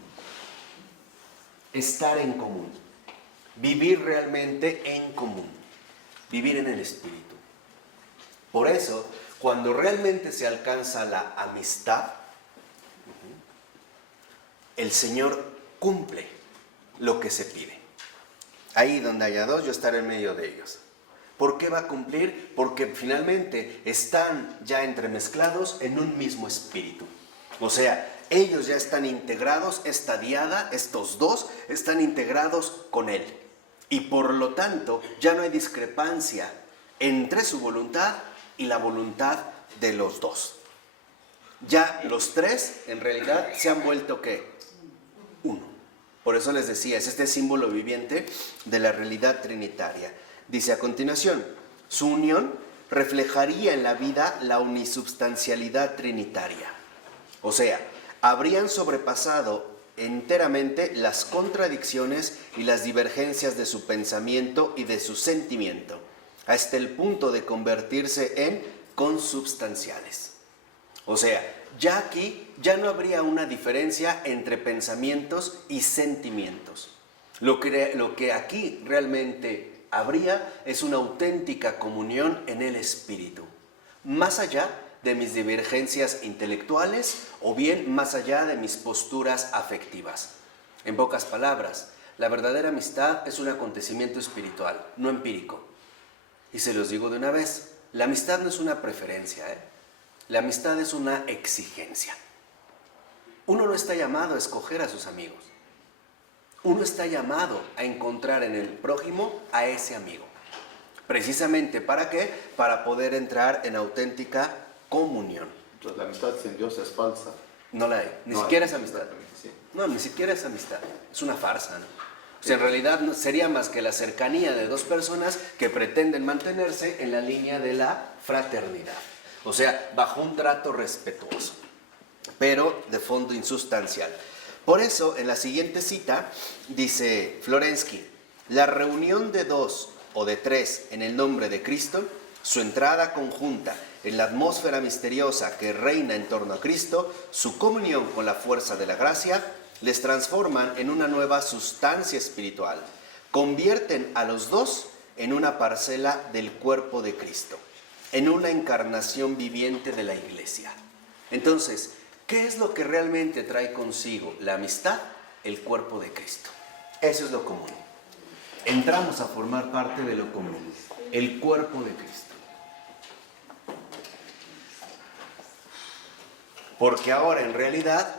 Estar en común. Vivir realmente en común. Vivir en el espíritu. Por eso, cuando realmente se alcanza la amistad, el Señor cumple lo que se pide. Ahí donde haya dos, yo estaré en medio de ellos. ¿Por qué va a cumplir? Porque finalmente están ya entremezclados en un mismo espíritu. O sea, ellos ya están integrados, esta diada, estos dos, están integrados con Él. Y por lo tanto, ya no hay discrepancia entre su voluntad y la voluntad de los dos. Ya los tres, en realidad, se han vuelto, ¿qué? Uno. Por eso les decía, es este símbolo viviente de la realidad trinitaria. Dice a continuación, su unión reflejaría en la vida la unisubstancialidad trinitaria. O sea, habrían sobrepasado enteramente las contradicciones y las divergencias de su pensamiento y de su sentimiento, hasta el punto de convertirse en consubstanciales. O sea, ya aquí ya no habría una diferencia entre pensamientos y sentimientos. Lo que aquí realmente habría es una auténtica comunión en el espíritu, más allá de mis divergencias intelectuales o bien más allá de mis posturas afectivas. En pocas palabras, la verdadera amistad es un acontecimiento espiritual, no empírico. Y se los digo de una vez, la amistad no es una preferencia, La amistad es una exigencia. Uno no está llamado a escoger a sus amigos. Uno está llamado a encontrar en el prójimo a ese amigo. Precisamente, ¿para qué? Para poder entrar en auténtica comunión. Entonces, la amistad sin Dios es falsa. No la hay, ni siquiera es amistad. Sí. No, ni siquiera es amistad. Es una farsa, ¿no? O sea, en realidad no sería más que la cercanía de dos personas que pretenden mantenerse en la línea de la fraternidad. O sea, bajo un trato respetuoso, pero de fondo insustancial. Por eso, en la siguiente cita, dice Florensky, la reunión de dos o de tres en el nombre de Cristo, su entrada conjunta en la atmósfera misteriosa que reina en torno a Cristo, su comunión con la fuerza de la gracia, les transforman en una nueva sustancia espiritual. Convierten a los dos en una parcela del cuerpo de Cristo, en una encarnación viviente de la iglesia. Entonces, ¿qué es lo que realmente trae consigo la amistad? El cuerpo de Cristo. Eso es lo común. Entramos a formar parte de lo común, el cuerpo de Cristo. Porque ahora en realidad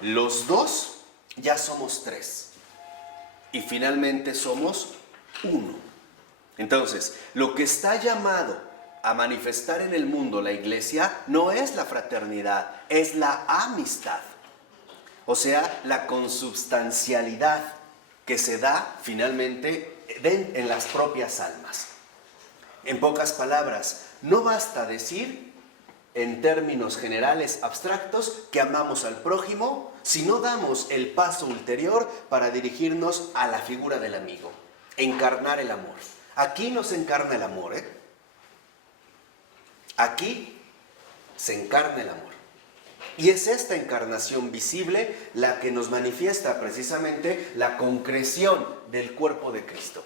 los dos ya somos tres y finalmente somos uno. Entonces, lo que está llamado a manifestar en el mundo la iglesia no es la fraternidad, es la amistad. O sea, la consubstancialidad que se da finalmente en las propias almas. En pocas palabras, no basta decir en términos generales abstractos que amamos al prójimo si no damos el paso ulterior para dirigirnos a la figura del amigo, encarnar el amor. Aquí no se encarna el amor, Aquí se encarna el amor. Y es esta encarnación visible la que nos manifiesta precisamente la concreción del cuerpo de Cristo.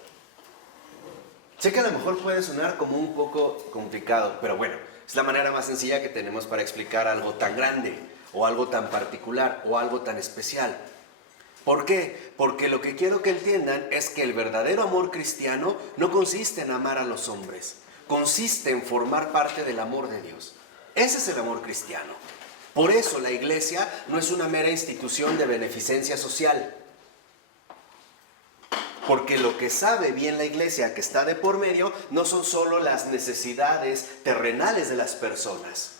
Sé que a lo mejor puede sonar como un poco complicado, pero bueno, es la manera más sencilla que tenemos para explicar algo tan grande, o algo tan particular, o algo tan especial. ¿Por qué? Porque lo que quiero que entiendan es que el verdadero amor cristiano no consiste en amar a los hombres, consiste en formar parte del amor de Dios. Ese es el amor cristiano. Por eso la iglesia no es una mera institución de beneficencia social. Porque lo que sabe bien la iglesia que está de por medio no son solo las necesidades terrenales de las personas,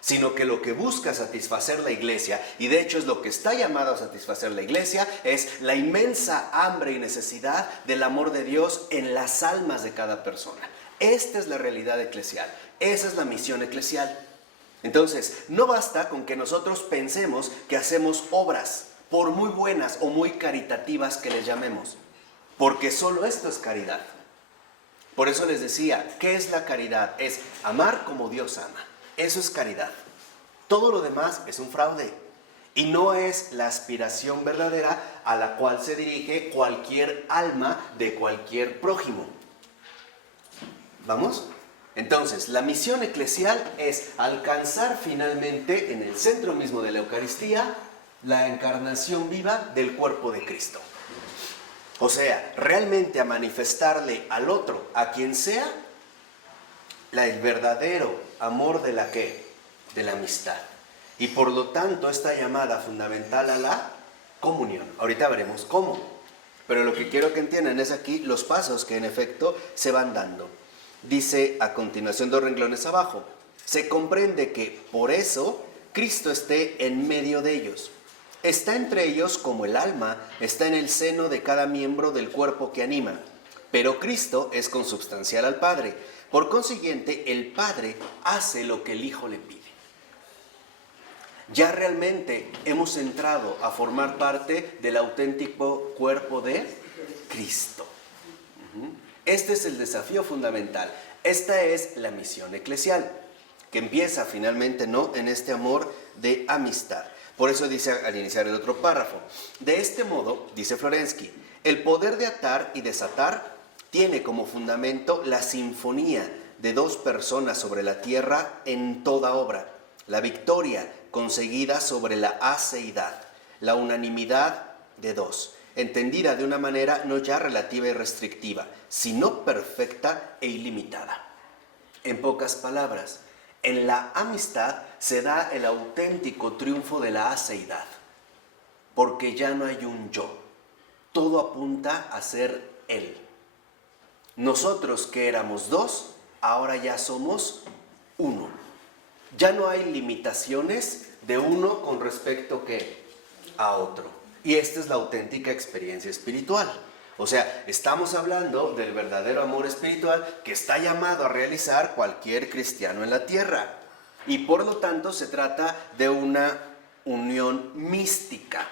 sino que lo que busca satisfacer la iglesia, y de hecho es lo que está llamado a satisfacer la iglesia, es la inmensa hambre y necesidad del amor de Dios en las almas de cada persona. Esta es la realidad eclesial, esa es la misión eclesial. Entonces, no basta con que nosotros pensemos que hacemos obras, por muy buenas o muy caritativas que les llamemos, porque solo esto es caridad. Por eso les decía, ¿qué es la caridad? Es amar como Dios ama. Eso es caridad. Todo lo demás es un fraude y no es la aspiración verdadera a la cual se dirige cualquier alma de cualquier prójimo. ¿Vamos? Entonces, la misión eclesial es alcanzar finalmente en el centro mismo de la Eucaristía la encarnación viva del cuerpo de Cristo. O sea, realmente a manifestarle al otro, a quien sea, el verdadero amor de la ¿qué? De la amistad. Y por lo tanto esta llamada fundamental a la comunión. Ahorita veremos cómo. Pero lo que quiero que entiendan es aquí los pasos que en efecto se van dando. Dice a continuación 2 renglones abajo. Se comprende que por eso Cristo esté en medio de ellos. Está entre ellos como el alma está en el seno de cada miembro del cuerpo que anima. Pero Cristo es consubstancial al Padre. Por consiguiente, el Padre hace lo que el Hijo le pide. Ya realmente hemos entrado a formar parte del auténtico cuerpo de Cristo. Este es el desafío fundamental. Esta es la misión eclesial, que empieza finalmente no en este amor de amistad. Por eso dice al iniciar el otro párrafo, de este modo, dice Florensky, el poder de atar y desatar tiene como fundamento la sinfonía de dos personas sobre la tierra en toda obra, la victoria conseguida sobre la aceidad, la unanimidad de dos, entendida de una manera no ya relativa y restrictiva, sino perfecta e ilimitada. En pocas palabras, en la amistad se da el auténtico triunfo de la aceidad, porque ya no hay un yo, todo apunta a ser él. Nosotros que éramos dos, ahora ya somos uno. Ya no hay limitaciones de uno con respecto a otro. Y esta es la auténtica experiencia espiritual. O sea, estamos hablando del verdadero amor espiritual que está llamado a realizar cualquier cristiano en la tierra. Y por lo tanto se trata de una unión mística.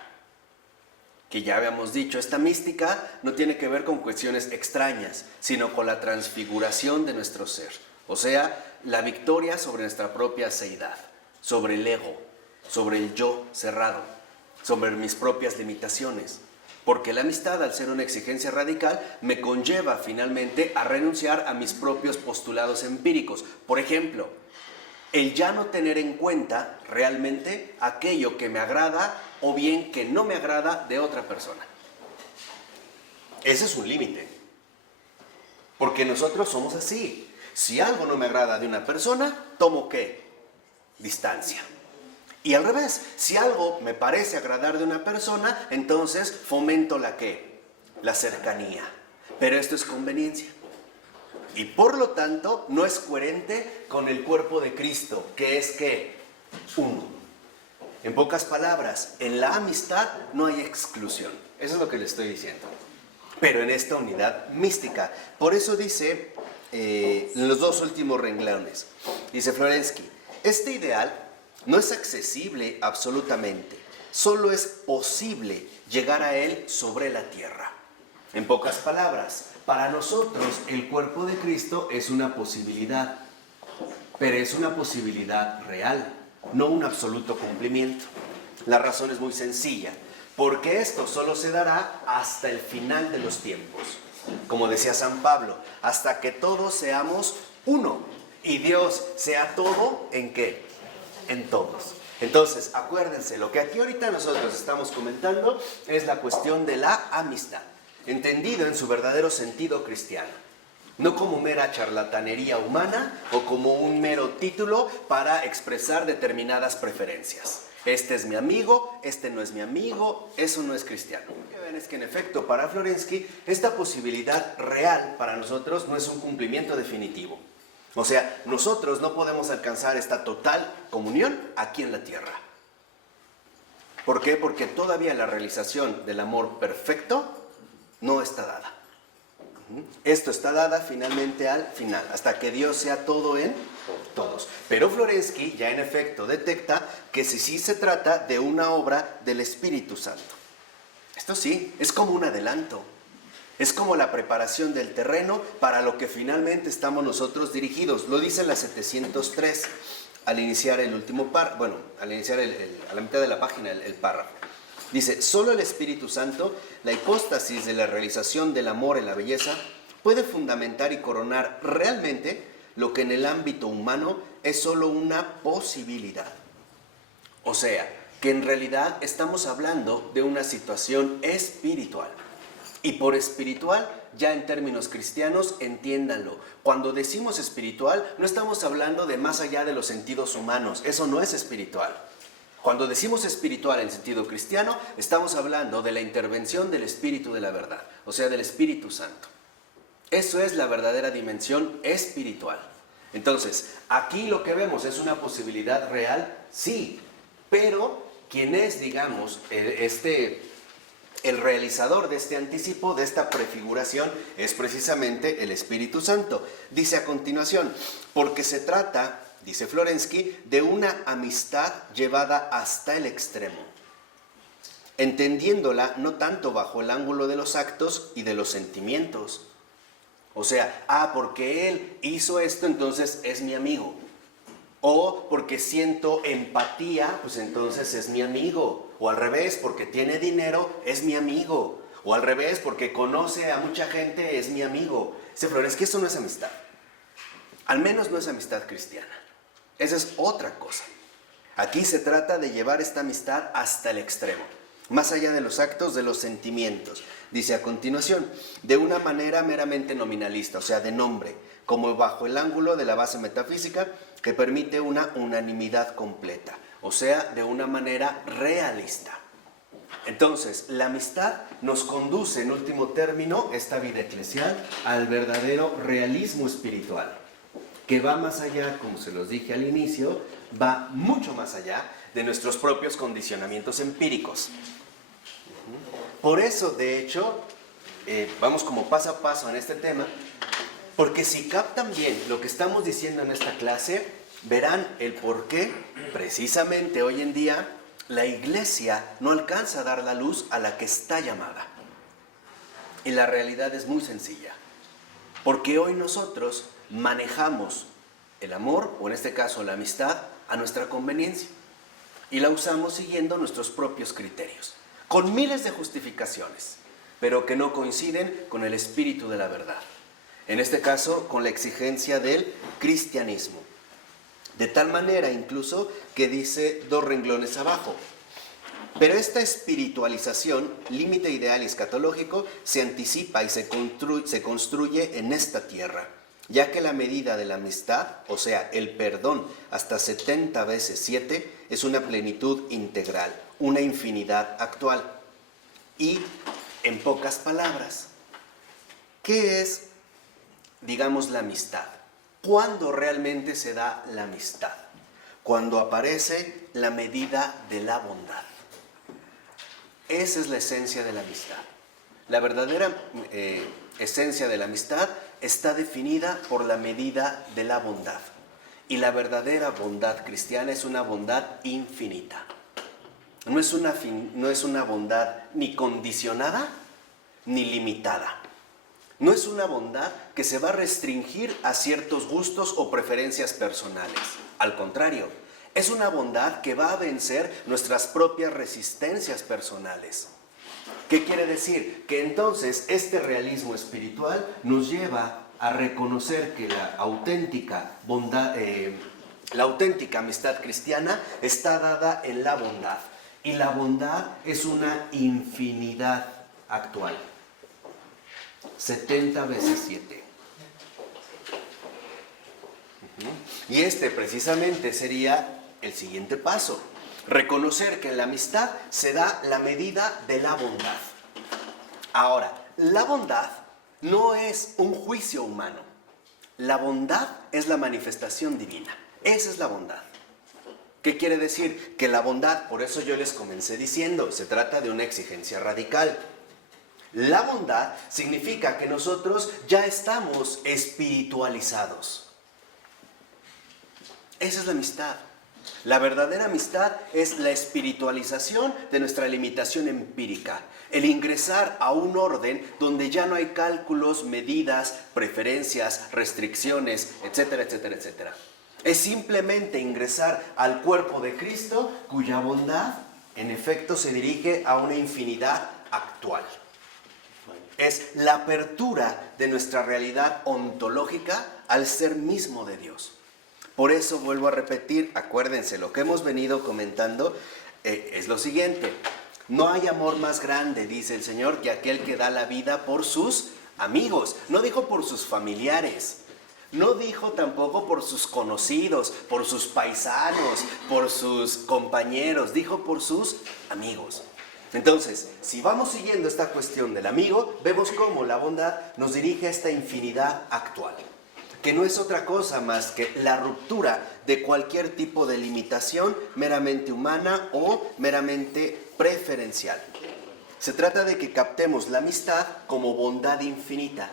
Que ya habíamos dicho, esta mística no tiene que ver con cuestiones extrañas, sino con la transfiguración de nuestro ser. O sea, la victoria sobre nuestra propia aceidad, sobre el ego, sobre el yo cerrado, sobre mis propias limitaciones. Porque la amistad, al ser una exigencia radical, me conlleva finalmente a renunciar a mis propios postulados empíricos. Por ejemplo, el ya no tener en cuenta realmente aquello que me agrada o bien que no me agrada de otra persona. Ese es un límite. Porque nosotros somos así. Si algo no me agrada de una persona, ¿tomo qué? Distancia. Y al revés, si algo me parece agradar de una persona, entonces fomento la ¿qué? La cercanía. Pero esto es conveniencia. Y por lo tanto, no es coherente con el cuerpo de Cristo, que es ¿qué? Uno. En pocas palabras, en la amistad no hay exclusión. Eso es lo que le estoy diciendo. Pero en esta unidad mística. Por eso dice, en los dos últimos renglones, dice Florensky, este ideal no es accesible absolutamente, solo es posible llegar a él sobre la tierra. En pocas palabras, para nosotros el cuerpo de Cristo es una posibilidad, pero es una posibilidad real, no un absoluto cumplimiento. La razón es muy sencilla, porque esto solo se dará hasta el final de los tiempos. Como decía San Pablo, hasta que todos seamos uno y Dios sea todo ¿en qué? En todos. Entonces, acuérdense, lo que aquí ahorita nosotros estamos comentando es la cuestión de la amistad, entendido en su verdadero sentido cristiano, no como mera charlatanería humana o como un mero título para expresar determinadas preferencias. Este es mi amigo, este no es mi amigo, eso no es cristiano. Lo que ven es que en efecto para Florensky esta posibilidad real para nosotros no es un cumplimiento definitivo. O sea, nosotros no podemos alcanzar esta total comunión aquí en la tierra. ¿Por qué? Porque todavía la realización del amor perfecto no está dada. Esto está dada finalmente al final, hasta que Dios sea todo en todos. Pero Florensky ya en efecto detecta que sí se trata de una obra del Espíritu Santo. Esto sí, es como un adelanto. Es como la preparación del terreno para lo que finalmente estamos nosotros dirigidos. Lo dice la 703 al iniciar el último párrafo, bueno, al iniciar a la mitad de la página el párrafo. Dice, solo el Espíritu Santo, la hipóstasis de la realización del amor en la belleza, puede fundamentar y coronar realmente lo que en el ámbito humano es solo una posibilidad. O sea, que en realidad estamos hablando de una situación espiritual. Y por espiritual, ya en términos cristianos, entiéndanlo. Cuando decimos espiritual, no estamos hablando de más allá de los sentidos humanos. Eso no es espiritual. Cuando decimos espiritual en sentido cristiano, estamos hablando de la intervención del Espíritu de la verdad, o sea, del Espíritu Santo. Eso es la verdadera dimensión espiritual. Entonces, aquí lo que vemos es una posibilidad real, sí, pero quien es, digamos, el realizador de este anticipo, de esta prefiguración, es precisamente el Espíritu Santo. Dice a continuación, porque se trata, dice Florensky, de una amistad llevada hasta el extremo, entendiéndola no tanto bajo el ángulo de los actos y de los sentimientos. O sea, porque él hizo esto, entonces es mi amigo. O porque siento empatía, pues entonces es mi amigo. O al revés, porque tiene dinero, es mi amigo. O al revés, porque conoce a mucha gente, es mi amigo. Dice Florensky, eso no es amistad. Al menos no es amistad cristiana. Esa es otra cosa. Aquí se trata de llevar esta amistad hasta el extremo, más allá de los actos, de los sentimientos. Dice a continuación, de una manera meramente nominalista, o sea, de nombre, como bajo el ángulo de la base metafísica que permite una unanimidad completa, o sea, de una manera realista. Entonces, la amistad nos conduce, en último término, esta vida eclesial, al verdadero realismo espiritual, que va más allá, como se los dije al inicio, va mucho más allá de nuestros propios condicionamientos empíricos. Por eso, de hecho, vamos como paso a paso en este tema, porque si captan bien lo que estamos diciendo en esta clase, verán el por qué, precisamente hoy en día, la iglesia no alcanza a dar la luz a la que está llamada. Y la realidad es muy sencilla, porque hoy nosotros manejamos el amor, o en este caso la amistad, a nuestra conveniencia, y la usamos siguiendo nuestros propios criterios, con miles de justificaciones, pero que no coinciden con el espíritu de la verdad. En este caso, con la exigencia del cristianismo. De tal manera incluso que dice 2 renglones abajo. Pero esta espiritualización, límite ideal y escatológico, se anticipa y se construye en esta tierra, ya que la medida de la amistad, o sea, el perdón hasta 70 veces 7, es una plenitud integral, una infinidad actual. Y, en pocas palabras, ¿qué es, digamos, la amistad? ¿Cuándo realmente se da la amistad? Cuando aparece la medida de la bondad. Esa es la esencia de la amistad. La verdadera esencia de la amistad está definida por la medida de la bondad. Y la verdadera bondad cristiana es una bondad infinita. No es una bondad ni condicionada ni limitada. No es una bondad que se va a restringir a ciertos gustos o preferencias personales. Al contrario, es una bondad que va a vencer nuestras propias resistencias personales. ¿Qué quiere decir? Que entonces este realismo espiritual nos lleva a reconocer que la auténtica bondad, la auténtica amistad cristiana está dada en la bondad. Y la bondad es una infinidad actual. 70 veces 7. Y este precisamente sería el siguiente paso. Reconocer que en la amistad se da la medida de la bondad. Ahora, la bondad no es un juicio humano. La bondad es la manifestación divina. Esa es la bondad. ¿Qué quiere decir? Que la bondad, por eso yo les comencé diciendo, se trata de una exigencia radical. La bondad significa que nosotros ya estamos espiritualizados. Esa es la amistad. La verdadera amistad es la espiritualización de nuestra limitación empírica. El ingresar a un orden donde ya no hay cálculos, medidas, preferencias, restricciones, etcétera, etcétera, etcétera. Es simplemente ingresar al cuerpo de Cristo, cuya bondad, en efecto, se dirige a una infinidad actual. Es la apertura de nuestra realidad ontológica al ser mismo de Dios. Por eso vuelvo a repetir, acuérdense, lo que hemos venido comentando es lo siguiente. No hay amor más grande, dice el Señor, que aquel que da la vida por sus amigos. No dijo por sus familiares. No dijo tampoco por sus conocidos, por sus paisanos, por sus compañeros. Dijo por sus amigos. Entonces, si vamos siguiendo esta cuestión del amigo, vemos cómo la bondad nos dirige a esta infinidad actual, que no es otra cosa más que la ruptura de cualquier tipo de limitación meramente humana o meramente preferencial. Se trata de que captemos la amistad como bondad infinita.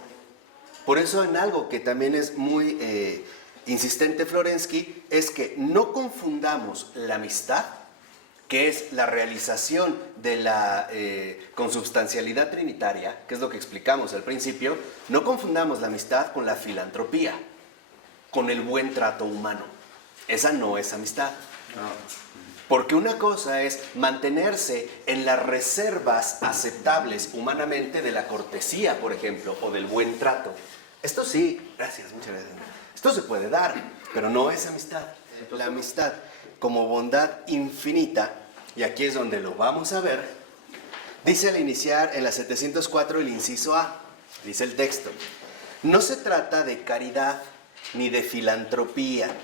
Por eso en algo que también es muy insistente Florensky, es que no confundamos la amistad, que es la realización de la consubstancialidad trinitaria, que es lo que explicamos al principio. No confundamos la amistad con la filantropía, con el buen trato humano. Esa no es amistad. Porque una cosa es mantenerse en las reservas aceptables humanamente de la cortesía, por ejemplo, o del buen trato. Esto sí, gracias, muchas gracias. Esto se puede dar, pero no es amistad. La amistad como bondad infinita, y aquí es donde lo vamos a ver, dice al iniciar en la 704 el inciso A, dice el texto, no se trata de caridad ni de filantropía,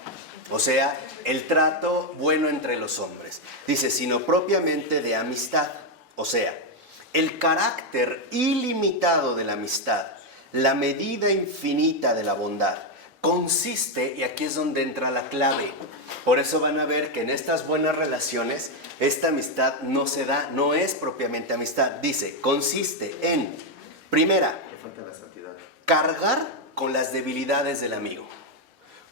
o sea, el trato bueno entre los hombres, dice, sino propiamente de amistad, o sea, el carácter ilimitado de la amistad, la medida infinita de la bondad, consiste, y aquí es donde entra la clave, por eso van a ver que en estas buenas relaciones, esta amistad no se da, no es propiamente amistad, dice, consiste en, primera, Le falta la santidad. cargar con las debilidades del amigo,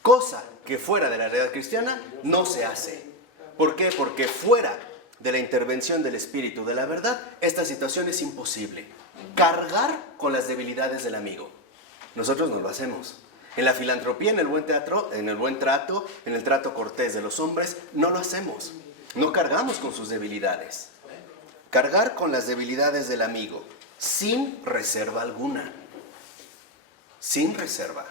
cosa que fuera de la realidad cristiana no se hace. ¿Por qué? Porque fuera de la intervención del Espíritu de la verdad, esta situación es imposible. Cargar con las debilidades del amigo. Nosotros no lo hacemos. En la filantropía, en el buen teatro, en el buen trato, en el trato cortés de los hombres, no lo hacemos. No cargamos con sus debilidades. Cargar con las debilidades del amigo, sin reserva alguna. Sin reserva.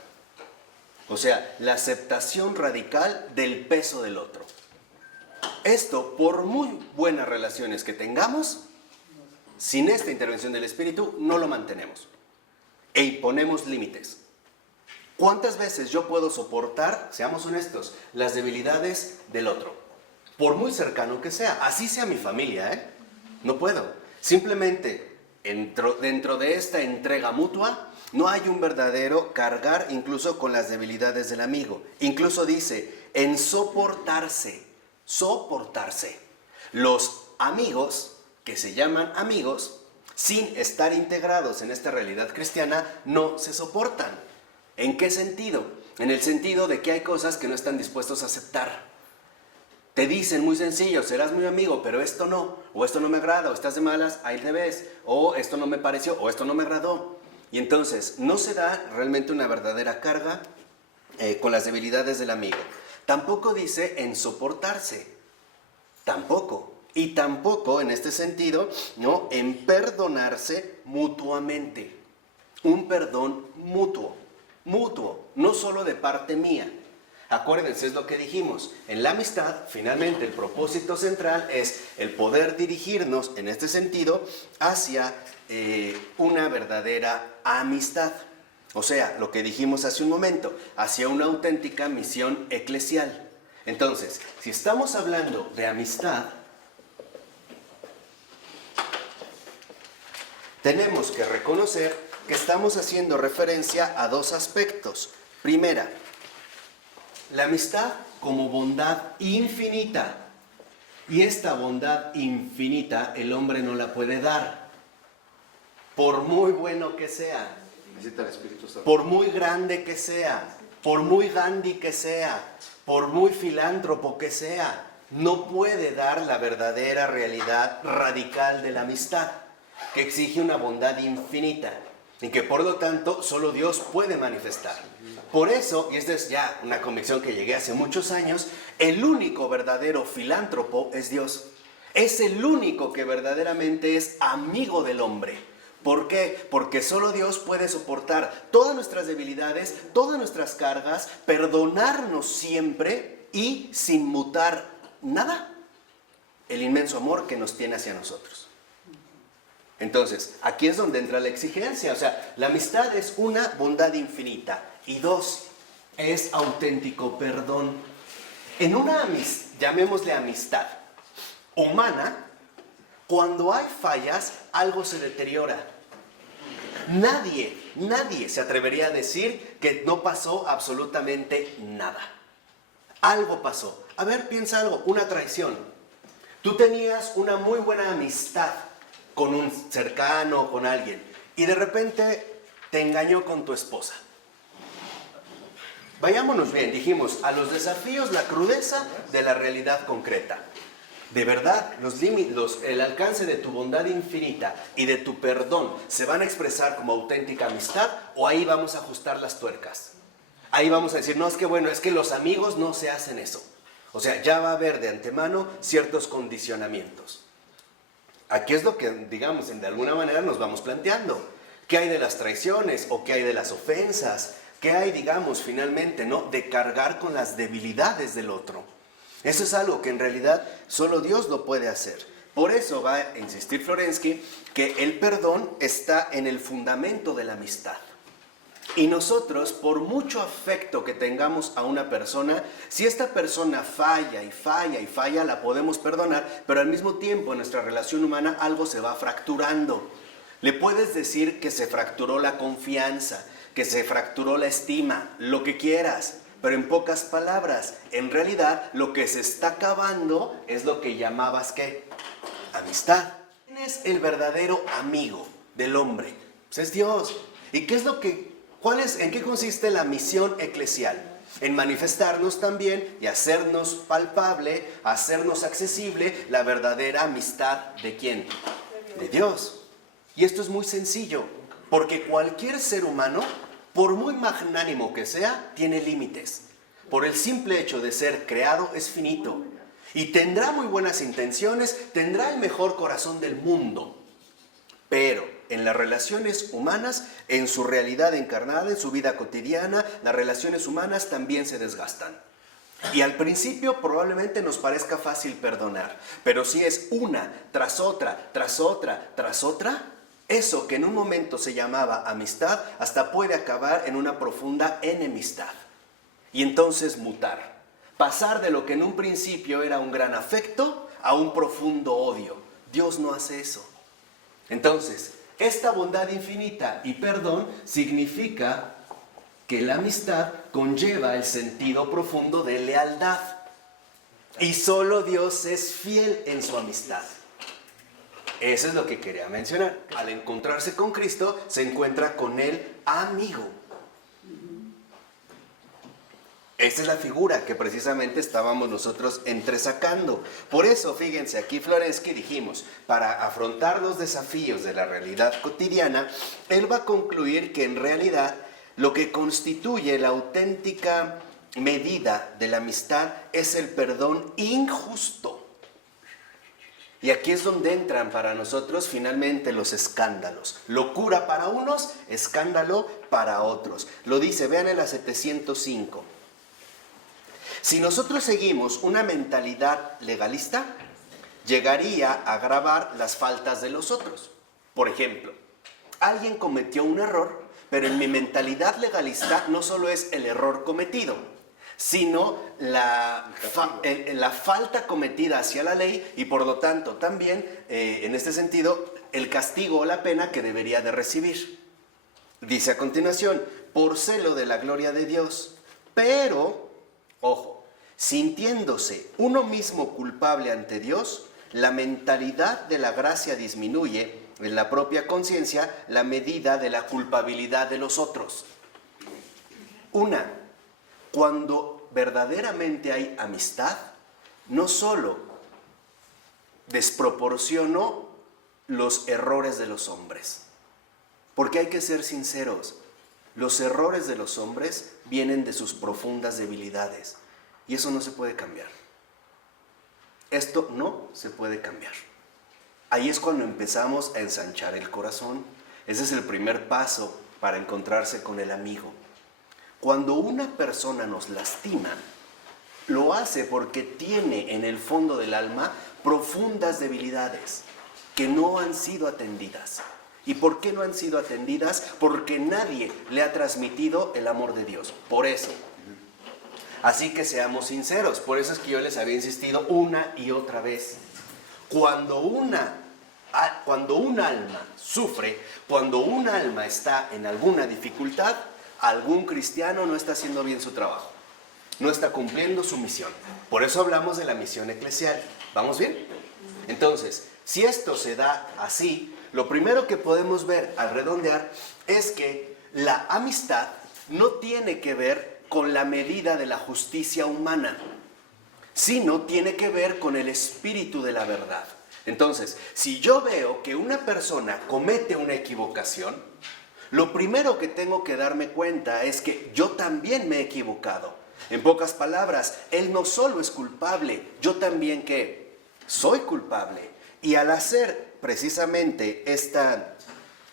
O sea, la aceptación radical del peso del otro. Esto, por muy buenas relaciones que tengamos, sin esta intervención del Espíritu, no lo mantenemos. E imponemos límites. ¿Cuántas veces yo puedo soportar, seamos honestos, las debilidades del otro? Por muy cercano que sea, así sea mi familia, no puedo. Simplemente, dentro de esta entrega mutua, no hay un verdadero cargar incluso con las debilidades del amigo. Incluso dice, en soportarse. Los amigos, que se llaman amigos, sin estar integrados en esta realidad cristiana, no se soportan. ¿En qué sentido? En el sentido de que hay cosas que no están dispuestos a aceptar. Te dicen muy sencillo, serás mi amigo, pero esto no, o esto no me agrada, o estás de malas, ahí te ves, o esto no me pareció, o esto no me agradó. Y entonces no se da realmente una verdadera carga con las debilidades del amigo. Tampoco dice en soportarse, tampoco. Y tampoco en este sentido, ¿no?, en perdonarse mutuamente. Un perdón mutuo, no solo de parte mía. Acuérdense, es lo que dijimos, en la amistad, finalmente el propósito central es el poder dirigirnos, en este sentido, hacia una verdadera amistad. O sea, lo que dijimos hace un momento, hacia una auténtica misión eclesial. Entonces, si estamos hablando de amistad, tenemos que reconocer que estamos haciendo referencia a dos aspectos. Primera, la amistad como bondad infinita. Y esta bondad infinita el hombre no la puede dar. Por muy bueno que sea. Necesita el Espíritu Santo. Por muy grande que sea. Por muy Gandhi que sea. Por muy filántropo que sea. No puede dar la verdadera realidad radical de la amistad, que exige una bondad infinita y que por lo tanto solo Dios puede manifestar. Por eso, y esta es ya una convicción que llegué hace muchos años, el único verdadero filántropo es Dios. Es el único que verdaderamente es amigo del hombre. ¿Por qué? Porque solo Dios puede soportar todas nuestras debilidades, todas nuestras cargas, perdonarnos siempre y sin mutar nada el inmenso amor que nos tiene hacia nosotros. Entonces, aquí es donde entra la exigencia. O sea, la amistad es una bondad infinita. Y dos, es auténtico perdón. En una amistad, llamémosle amistad humana, cuando hay fallas, algo se deteriora. Nadie se atrevería a decir que no pasó absolutamente nada. Algo pasó. A ver, piensa algo, una traición. Tú tenías una muy buena amistad con un cercano, con alguien, y de repente te engañó con tu esposa. Vayámonos bien, dijimos, a los desafíos, la crudeza de la realidad concreta. De verdad, el alcance de tu bondad infinita y de tu perdón se van a expresar como auténtica amistad, o ahí vamos a ajustar las tuercas. Ahí vamos a decir, no, es que bueno, es que los amigos no se hacen eso. O sea, ya va a haber de antemano ciertos condicionamientos. Aquí es lo que, digamos, de alguna manera nos vamos planteando. ¿Qué hay de las traiciones o qué hay de las ofensas? ¿Qué hay, digamos, finalmente, ¿no?, de cargar con las debilidades del otro? Eso es algo que en realidad solo Dios lo puede hacer. Por eso va a insistir Florensky que el perdón está en el fundamento de la amistad. Y nosotros, por mucho afecto que tengamos a una persona, si esta persona falla y falla y falla, la podemos perdonar, pero al mismo tiempo en nuestra relación humana algo se va fracturando. Le puedes decir que se fracturó la confianza, que se fracturó la estima, lo que quieras, pero en pocas palabras, en realidad lo que se está acabando es lo que llamabas, ¿qué? Amistad. ¿Quién es el verdadero amigo del hombre? Pues es Dios. ¿Y qué es lo que... ¿En qué consiste la misión eclesial? En manifestarnos también y hacernos palpable, hacernos accesible la verdadera amistad ¿de quién? De Dios. Y esto es muy sencillo, porque cualquier ser humano, por muy magnánimo que sea, tiene límites. Por el simple hecho de ser creado es finito. Y tendrá muy buenas intenciones, tendrá el mejor corazón del mundo. Pero en las relaciones humanas, en su realidad encarnada, en su vida cotidiana, las relaciones humanas también se desgastan. Y al principio probablemente nos parezca fácil perdonar, pero si es una tras otra, tras otra, tras otra, eso que en un momento se llamaba amistad, hasta puede acabar en una profunda enemistad. Y entonces mutar, pasar de lo que en un principio era un gran afecto a un profundo odio. Dios no hace eso. Entonces, esta bondad infinita y perdón significa que la amistad conlleva el sentido profundo de lealtad. Y solo Dios es fiel en su amistad. Eso es lo que quería mencionar. Al encontrarse con Cristo, se encuentra con el amigo. Esta es la figura que precisamente estábamos nosotros entresacando. Por eso, fíjense, aquí Florensky dijimos, para afrontar los desafíos de la realidad cotidiana, él va a concluir que en realidad lo que constituye la auténtica medida de la amistad es el perdón injusto. Y aquí es donde entran para nosotros finalmente los escándalos. Locura para unos, escándalo para otros. Lo dice, vean en la 705. Si nosotros seguimos una mentalidad legalista, llegaría a agravar las faltas de los otros. Por ejemplo, alguien cometió un error, pero en mi mentalidad legalista no solo es el error cometido, sino la falta cometida hacia la ley y por lo tanto también, en este sentido, el castigo o la pena que debería de recibir. Dice a continuación, por celo de la gloria de Dios, pero, ojo, sintiéndose uno mismo culpable ante Dios, la mentalidad de la gracia disminuye en la propia conciencia la medida de la culpabilidad de los otros. Cuando verdaderamente hay amistad, no solo desproporciono los errores de los hombres, porque hay que ser sinceros, los errores de los hombres vienen de sus profundas debilidades. Y eso no se puede cambiar. Esto no se puede cambiar. Ahí es cuando empezamos a ensanchar el corazón. Ese es el primer paso para encontrarse con el amigo. Cuando una persona nos lastima, lo hace porque tiene en el fondo del alma profundas debilidades que no han sido atendidas. ¿Y por qué no han sido atendidas? Porque nadie le ha transmitido el amor de Dios. Por eso. Así que seamos sinceros, por eso es que yo les había insistido una y otra vez. Cuando un alma sufre, cuando un alma está en alguna dificultad, algún cristiano no está haciendo bien su trabajo, no está cumpliendo su misión. Por eso hablamos de la misión eclesial. ¿Vamos bien? Entonces, si esto se da así, lo primero que podemos ver al redondear es que la amistad no tiene que ver con la medida de la justicia humana, sino tiene que ver con el espíritu de la verdad. Entonces, si yo veo que una persona comete una equivocación, lo primero que tengo que darme cuenta es que yo también me he equivocado. En pocas palabras, él no solo es culpable, yo también ¿qué? Soy culpable. Y al hacer precisamente esta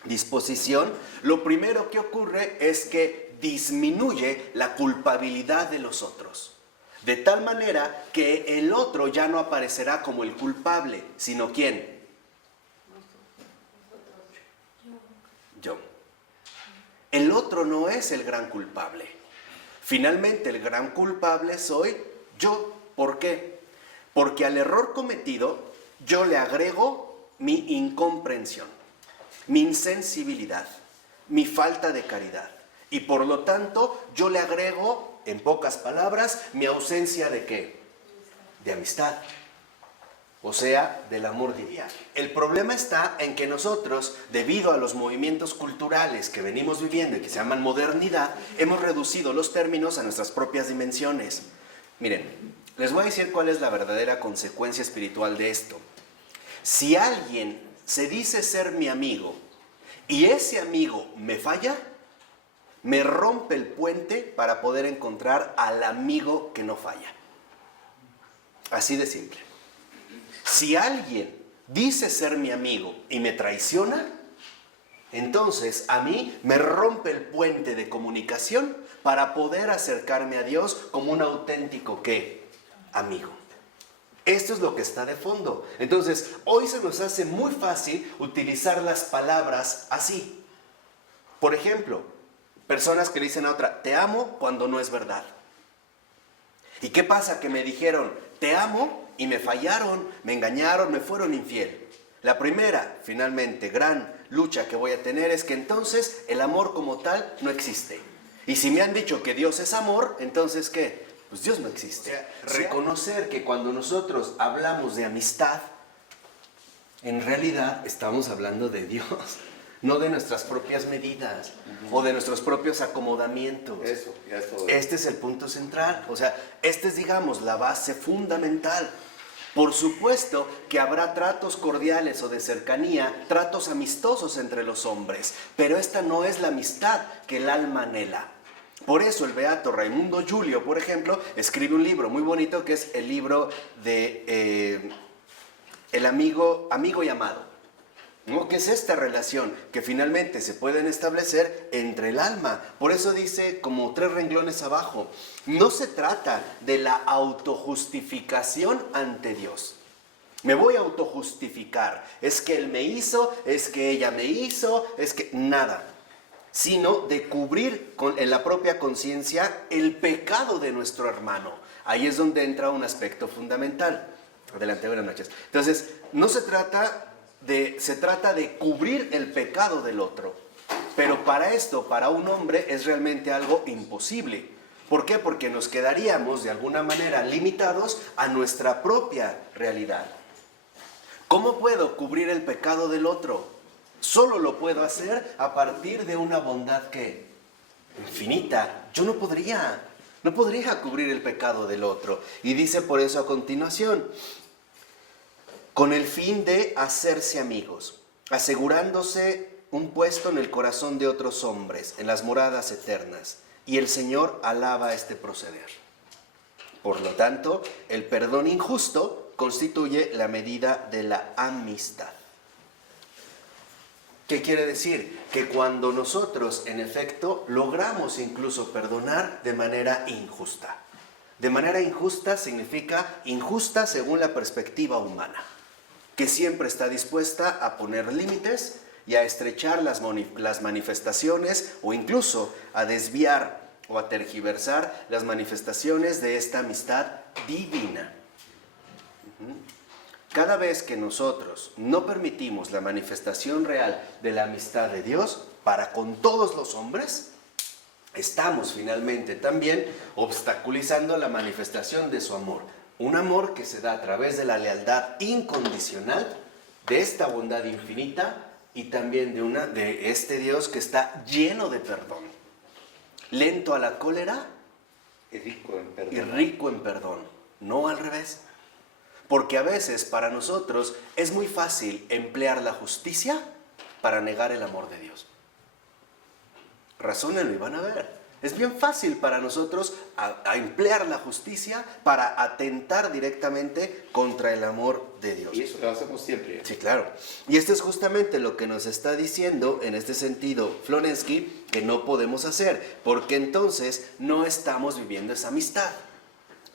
disposición, lo primero que ocurre es que disminuye la culpabilidad de los otros. De tal manera que el otro ya no aparecerá como el culpable, sino ¿quién? Yo. El otro no es el gran culpable. Finalmente, el gran culpable soy yo. ¿Por qué? Porque al error cometido yo le agrego mi incomprensión, mi insensibilidad, mi falta de caridad. Y por lo tanto, yo le agrego, en pocas palabras, mi ausencia ¿de qué? De amistad. O sea, del amor divino. El problema está en que nosotros, debido a los movimientos culturales que venimos viviendo y que se llaman modernidad, hemos reducido los términos a nuestras propias dimensiones. Miren, les voy a decir cuál es la verdadera consecuencia espiritual de esto. Si alguien se dice ser mi amigo y ese amigo me falla, me rompe el puente para poder encontrar al amigo que no falla. Así de simple. Si alguien dice ser mi amigo y me traiciona, entonces a mí me rompe el puente de comunicación para poder acercarme a Dios como un auténtico ¿qué? Amigo. Esto es lo que está de fondo. Entonces, hoy se nos hace muy fácil utilizar las palabras así. Por ejemplo, personas que le dicen a otra, te amo cuando no es verdad. ¿Y qué pasa? Que me dijeron, te amo y me fallaron, me engañaron, me fueron infiel. La primera, finalmente, gran lucha que voy a tener es que entonces el amor como tal no existe. Y si me han dicho que Dios es amor, entonces ¿qué? Pues Dios no existe. Reconocer que cuando nosotros hablamos de amistad, en realidad estamos hablando de Dios, no de nuestras propias medidas o de nuestros propios acomodamientos. Este es el punto central. O sea, este es, digamos, la base fundamental. Por supuesto que habrá tratos cordiales o de cercanía, tratos amistosos entre los hombres, pero esta no es la amistad que el alma anhela. Por eso el beato Raimundo Giulio, por ejemplo, escribe un libro muy bonito que es el libro de El amigo y amado, ¿no? Que es esta relación que finalmente se pueden establecer entre el alma. Por eso dice, como 3 renglones abajo, no se trata de la autojustificación ante Dios. Me voy a autojustificar. Es que él me hizo, es que ella me hizo, es que nada. Sino de cubrir en la propia conciencia el pecado de nuestro hermano. Ahí es donde entra un aspecto fundamental. Adelante, buenas noches. Entonces, se trata de cubrir el pecado del otro. Pero para esto, para un hombre, es realmente algo imposible. ¿Por qué? Porque nos quedaríamos de alguna manera limitados a nuestra propia realidad. ¿Cómo puedo cubrir el pecado del otro? Solo lo puedo hacer a partir de una bondad que infinita. Yo no podría cubrir el pecado del otro. Y dice por eso a continuación, con el fin de hacerse amigos, asegurándose un puesto en el corazón de otros hombres, en las moradas eternas. Y el Señor alaba este proceder. Por lo tanto, el perdón injusto constituye la medida de la amistad. ¿Qué quiere decir? Que cuando nosotros, en efecto, logramos incluso perdonar de manera injusta. De manera injusta significa injusta según la perspectiva humana, que siempre está dispuesta a poner límites y a estrechar las manifestaciones o incluso a desviar o a tergiversar las manifestaciones de esta amistad divina. Cada vez que nosotros no permitimos la manifestación real de la amistad de Dios para con todos los hombres, estamos finalmente también obstaculizando la manifestación de su amor. Un amor que se da a través de la lealtad incondicional, de esta bondad infinita y también de este Dios que está lleno de perdón. Lento a la cólera y rico en perdón. No al revés. Porque a veces para nosotros es muy fácil emplear la justicia para negar el amor de Dios. Razónenlo y van a ver. Es bien fácil para nosotros a emplear la justicia para atentar directamente contra el amor de Dios. Y eso lo hacemos siempre. Sí, claro. Y esto es justamente lo que nos está diciendo en este sentido Florensky, que no podemos hacer, porque entonces no estamos viviendo esa amistad.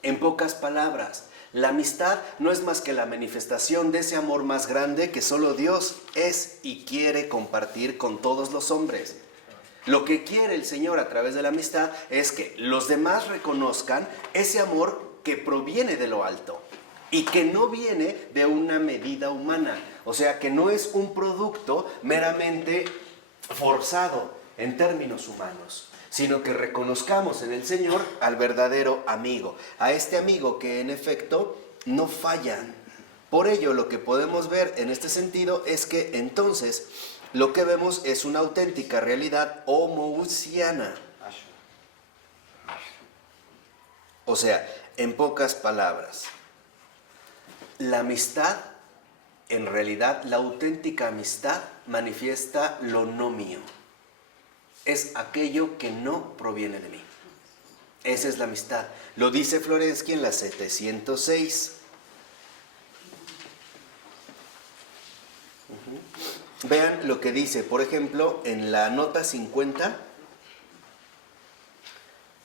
En pocas palabras, la amistad no es más que la manifestación de ese amor más grande que solo Dios es y quiere compartir con todos los hombres. Lo que quiere el Señor a través de la amistad es que los demás reconozcan ese amor que proviene de lo alto y que no viene de una medida humana. O sea, que no es un producto meramente forzado en términos humanos, sino que reconozcamos en el Señor al verdadero amigo, a este amigo que en efecto no falla. Por ello, lo que podemos ver en este sentido es que entonces lo que vemos es una auténtica realidad homoousiana. O sea, en pocas palabras, la amistad, en realidad, la auténtica amistad manifiesta lo no mío. Es aquello que no proviene de mí. Esa es la amistad. Lo dice Florensky en la 706. Vean lo que dice, por ejemplo, en la nota 50,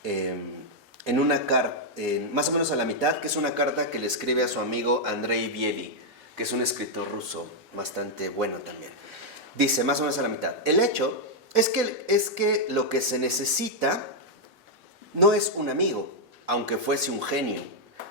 en una carta, más o menos a la mitad, que es una carta que le escribe a su amigo Andrei Bieli, que es un escritor ruso bastante bueno también. Dice, más o menos a la mitad, el hecho es que lo que se necesita no es un amigo, aunque fuese un genio.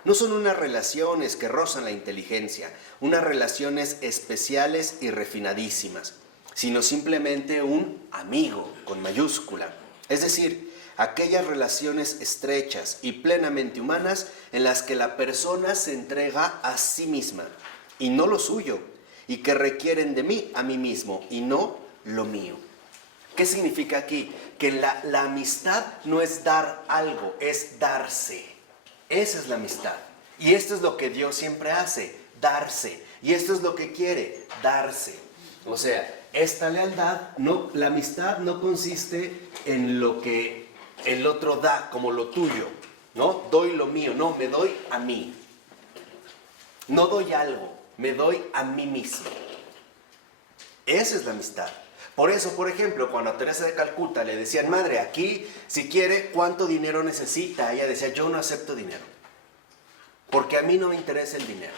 No son unas relaciones que rozan la inteligencia, unas relaciones especiales y refinadísimas, sino simplemente un amigo con mayúscula. Es decir, aquellas relaciones estrechas y plenamente humanas en las que la persona se entrega a sí misma y no lo suyo, y que requieren de mí a mí mismo y no lo mío. ¿Qué significa aquí? Que la amistad no es dar algo, es darse. Esa es la amistad. Y esto es lo que Dios siempre hace, darse. Y esto es lo que quiere, darse. O sea, esta lealtad, la amistad no consiste en lo que el otro da como lo tuyo, ¿no? Doy lo mío, no, me doy a mí. No doy algo, me doy a mí mismo. Esa es la amistad. Por eso, por ejemplo, cuando a Teresa de Calcuta le decían, madre, aquí, si quiere, ¿cuánto dinero necesita? Ella decía, yo no acepto dinero. Porque a mí no me interesa el dinero.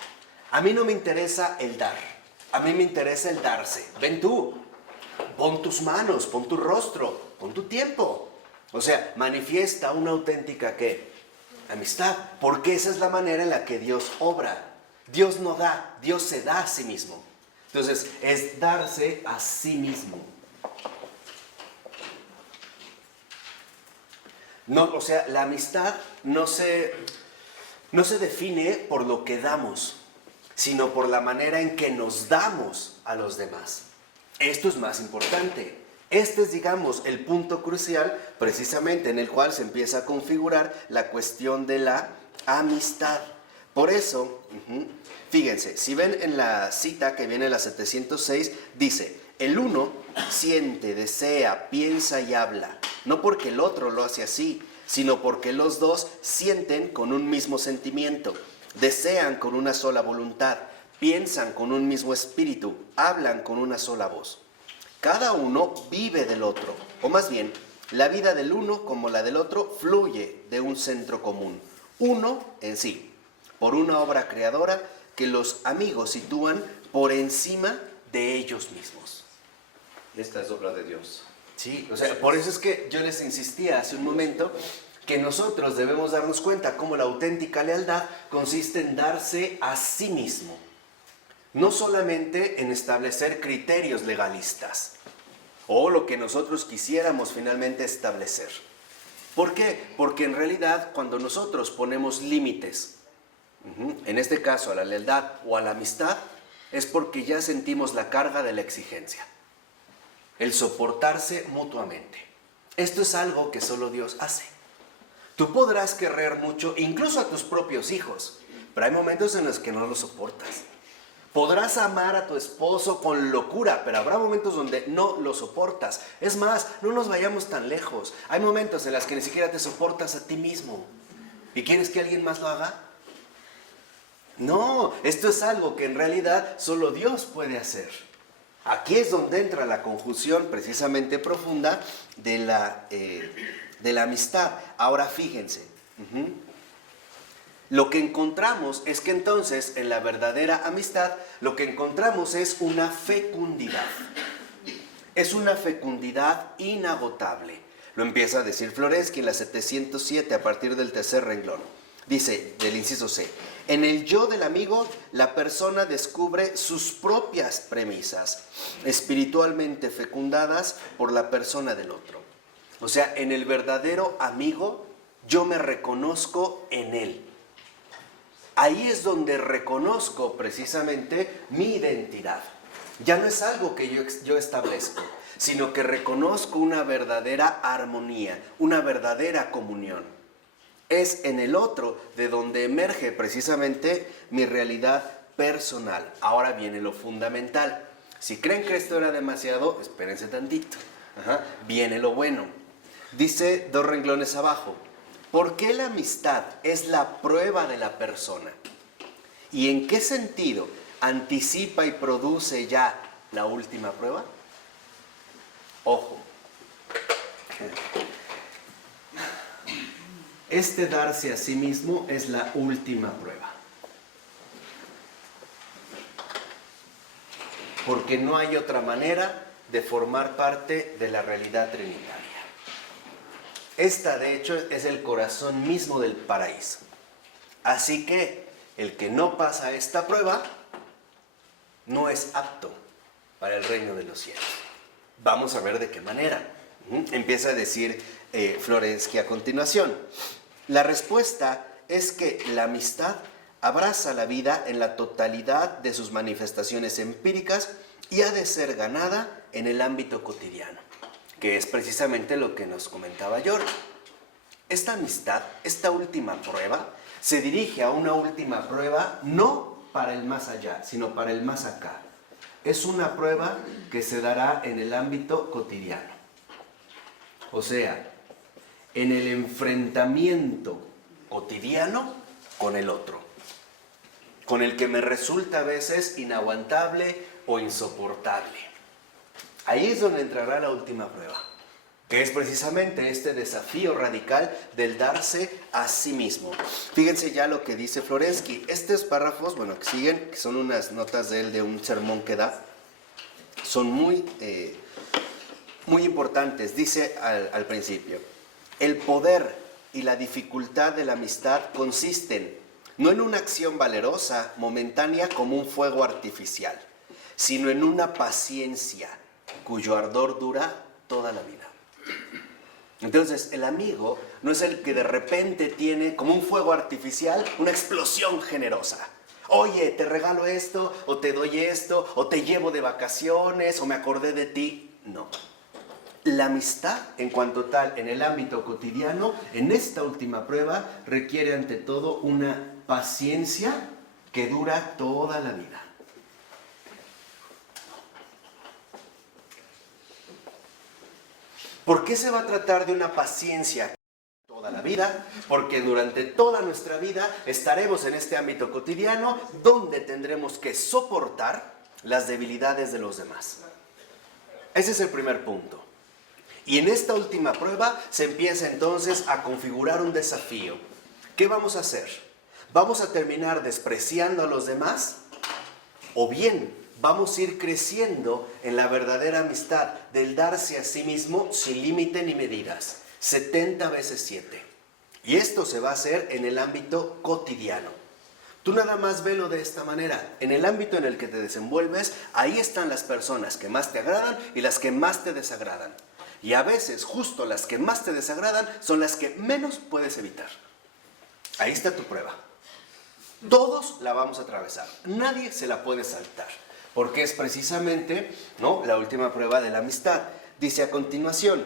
A mí no me interesa el dar. A mí me interesa el darse. Ven tú, pon tus manos, pon tu rostro, pon tu tiempo. O sea, manifiesta una auténtica, ¿qué? Amistad. Porque esa es la manera en la que Dios obra. Dios no da, Dios se da a sí mismo. Entonces, es darse a sí mismo. No, o sea, la amistad no se define por lo que damos, sino por la manera en que nos damos a los demás. Esto es más importante. Este es, digamos, el punto crucial precisamente en el cual se empieza a configurar la cuestión de la amistad. Por eso, fíjense, si ven en la cita que viene en la 706, dice, el uno siente, desea, piensa y habla, no porque el otro lo hace así, sino porque los dos sienten con un mismo sentimiento, desean con una sola voluntad, piensan con un mismo espíritu, hablan con una sola voz. Cada uno vive del otro, o más bien, la vida del uno como la del otro fluye de un centro común, uno en sí, por una obra creadora que los amigos sitúan por encima de ellos mismos. Esta es obra de Dios. Sí, o sea, por eso es que yo les insistía hace un momento que nosotros debemos darnos cuenta cómo la auténtica lealtad consiste en darse a sí mismo. No solamente en establecer criterios legalistas o lo que nosotros quisiéramos finalmente establecer. ¿Por qué? Porque en realidad cuando nosotros ponemos límites, en este caso a la lealtad o a la amistad, es porque ya sentimos la carga de la exigencia. El soportarse mutuamente. Esto es algo que solo Dios hace. Tú podrás querer mucho, incluso a tus propios hijos, pero hay momentos en los que no los soportas. Podrás amar a tu esposo con locura, pero habrá momentos donde no lo soportas. Es más, no nos vayamos tan lejos. Hay momentos en los que ni siquiera te soportas a ti mismo. ¿Y quieres que alguien más lo haga? No, esto es algo que en realidad solo Dios puede hacer. Aquí es donde entra la conjunción precisamente profunda de la amistad. Ahora fíjense. Lo que encontramos es que entonces en la verdadera amistad lo que encontramos es una fecundidad. Es una fecundidad inagotable. Lo empieza a decir Florensky en la 707 a partir del tercer renglón. Dice, del inciso C, en el yo del amigo la persona descubre sus propias premisas, espiritualmente fecundadas por la persona del otro. O sea, en el verdadero amigo yo me reconozco en él. Ahí es donde reconozco precisamente mi identidad. Ya no es algo que yo establezco, sino que reconozco una verdadera armonía, una verdadera comunión. Es en el otro de donde emerge precisamente mi realidad personal. Ahora viene lo fundamental. Si creen que esto era demasiado, espérense tantito. Viene lo bueno. Dice 2 renglones abajo. ¿Por qué la amistad es la prueba de la persona? ¿Y en qué sentido anticipa y produce ya la última prueba? Ojo. Este darse a sí mismo es la última prueba. Porque no hay otra manera de formar parte de la realidad trinitaria. Esta, de hecho, es el corazón mismo del paraíso. Así que el que no pasa esta prueba no es apto para el reino de los cielos. Vamos a ver de qué manera. Empieza a decir Florensky a continuación. La respuesta es que la amistad abraza la vida en la totalidad de sus manifestaciones empíricas y ha de ser ganada en el ámbito cotidiano, que es precisamente lo que nos comentaba George. Esta amistad, esta última prueba, se dirige a una última prueba no para el más allá, sino para el más acá. Es una prueba que se dará en el ámbito cotidiano. O sea, en el enfrentamiento cotidiano con el otro, con el que me resulta a veces inaguantable o insoportable. Ahí es donde entrará la última prueba, que es precisamente este desafío radical del darse a sí mismo. Fíjense ya lo que dice Florensky. Estos párrafos, bueno, que siguen, que son unas notas de él de un sermón que da, son muy importantes. Dice al principio, el poder y la dificultad de la amistad consisten no en una acción valerosa, momentánea como un fuego artificial, sino en una paciencia cuyo ardor dura toda la vida. Entonces, el amigo no es el que de repente tiene como un fuego artificial, una explosión generosa. Oye, te regalo esto, o te doy esto, o te llevo de vacaciones, o me acordé de ti. No. La amistad, en cuanto tal, en el ámbito cotidiano, en esta última prueba, requiere ante todo una paciencia que dura toda la vida. ¿Por qué se va a tratar de una paciencia toda la vida? Porque durante toda nuestra vida estaremos en este ámbito cotidiano donde tendremos que soportar las debilidades de los demás. Ese es el primer punto. Y en esta última prueba se empieza entonces a configurar un desafío. ¿Qué vamos a hacer? ¿Vamos a terminar despreciando a los demás? ¿O bien vamos a ir creciendo en la verdadera amistad del darse a sí mismo sin límite ni medidas? 70 veces 7. Y esto se va a hacer en el ámbito cotidiano. Tú nada más velo de esta manera. En el ámbito en el que te desenvuelves, ahí están las personas que más te agradan y las que más te desagradan. Y a veces justo las que más te desagradan son las que menos puedes evitar. Ahí está tu prueba. Todos la vamos a atravesar. Nadie se la puede saltar. Porque es precisamente, ¿no?, la última prueba de la amistad. Dice a continuación,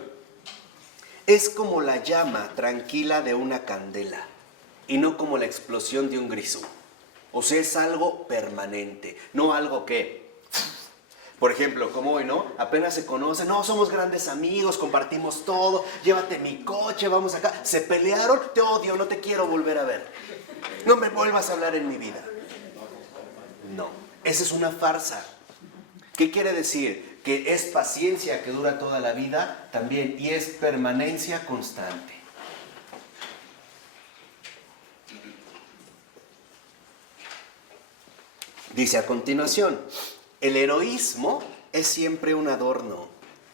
es como la llama tranquila de una candela y no como la explosión de un grisú. O sea, es algo permanente, no algo que, por ejemplo, como hoy, ¿no? Apenas se conocen, no, somos grandes amigos, compartimos todo, llévate mi coche, vamos acá. Se pelearon, te odio, no te quiero volver a ver. No me vuelvas a hablar en mi vida. No, esa es una farsa. ¿Qué quiere decir? Que es paciencia que dura toda la vida también y es permanencia constante. Dice a continuación, el heroísmo es siempre un adorno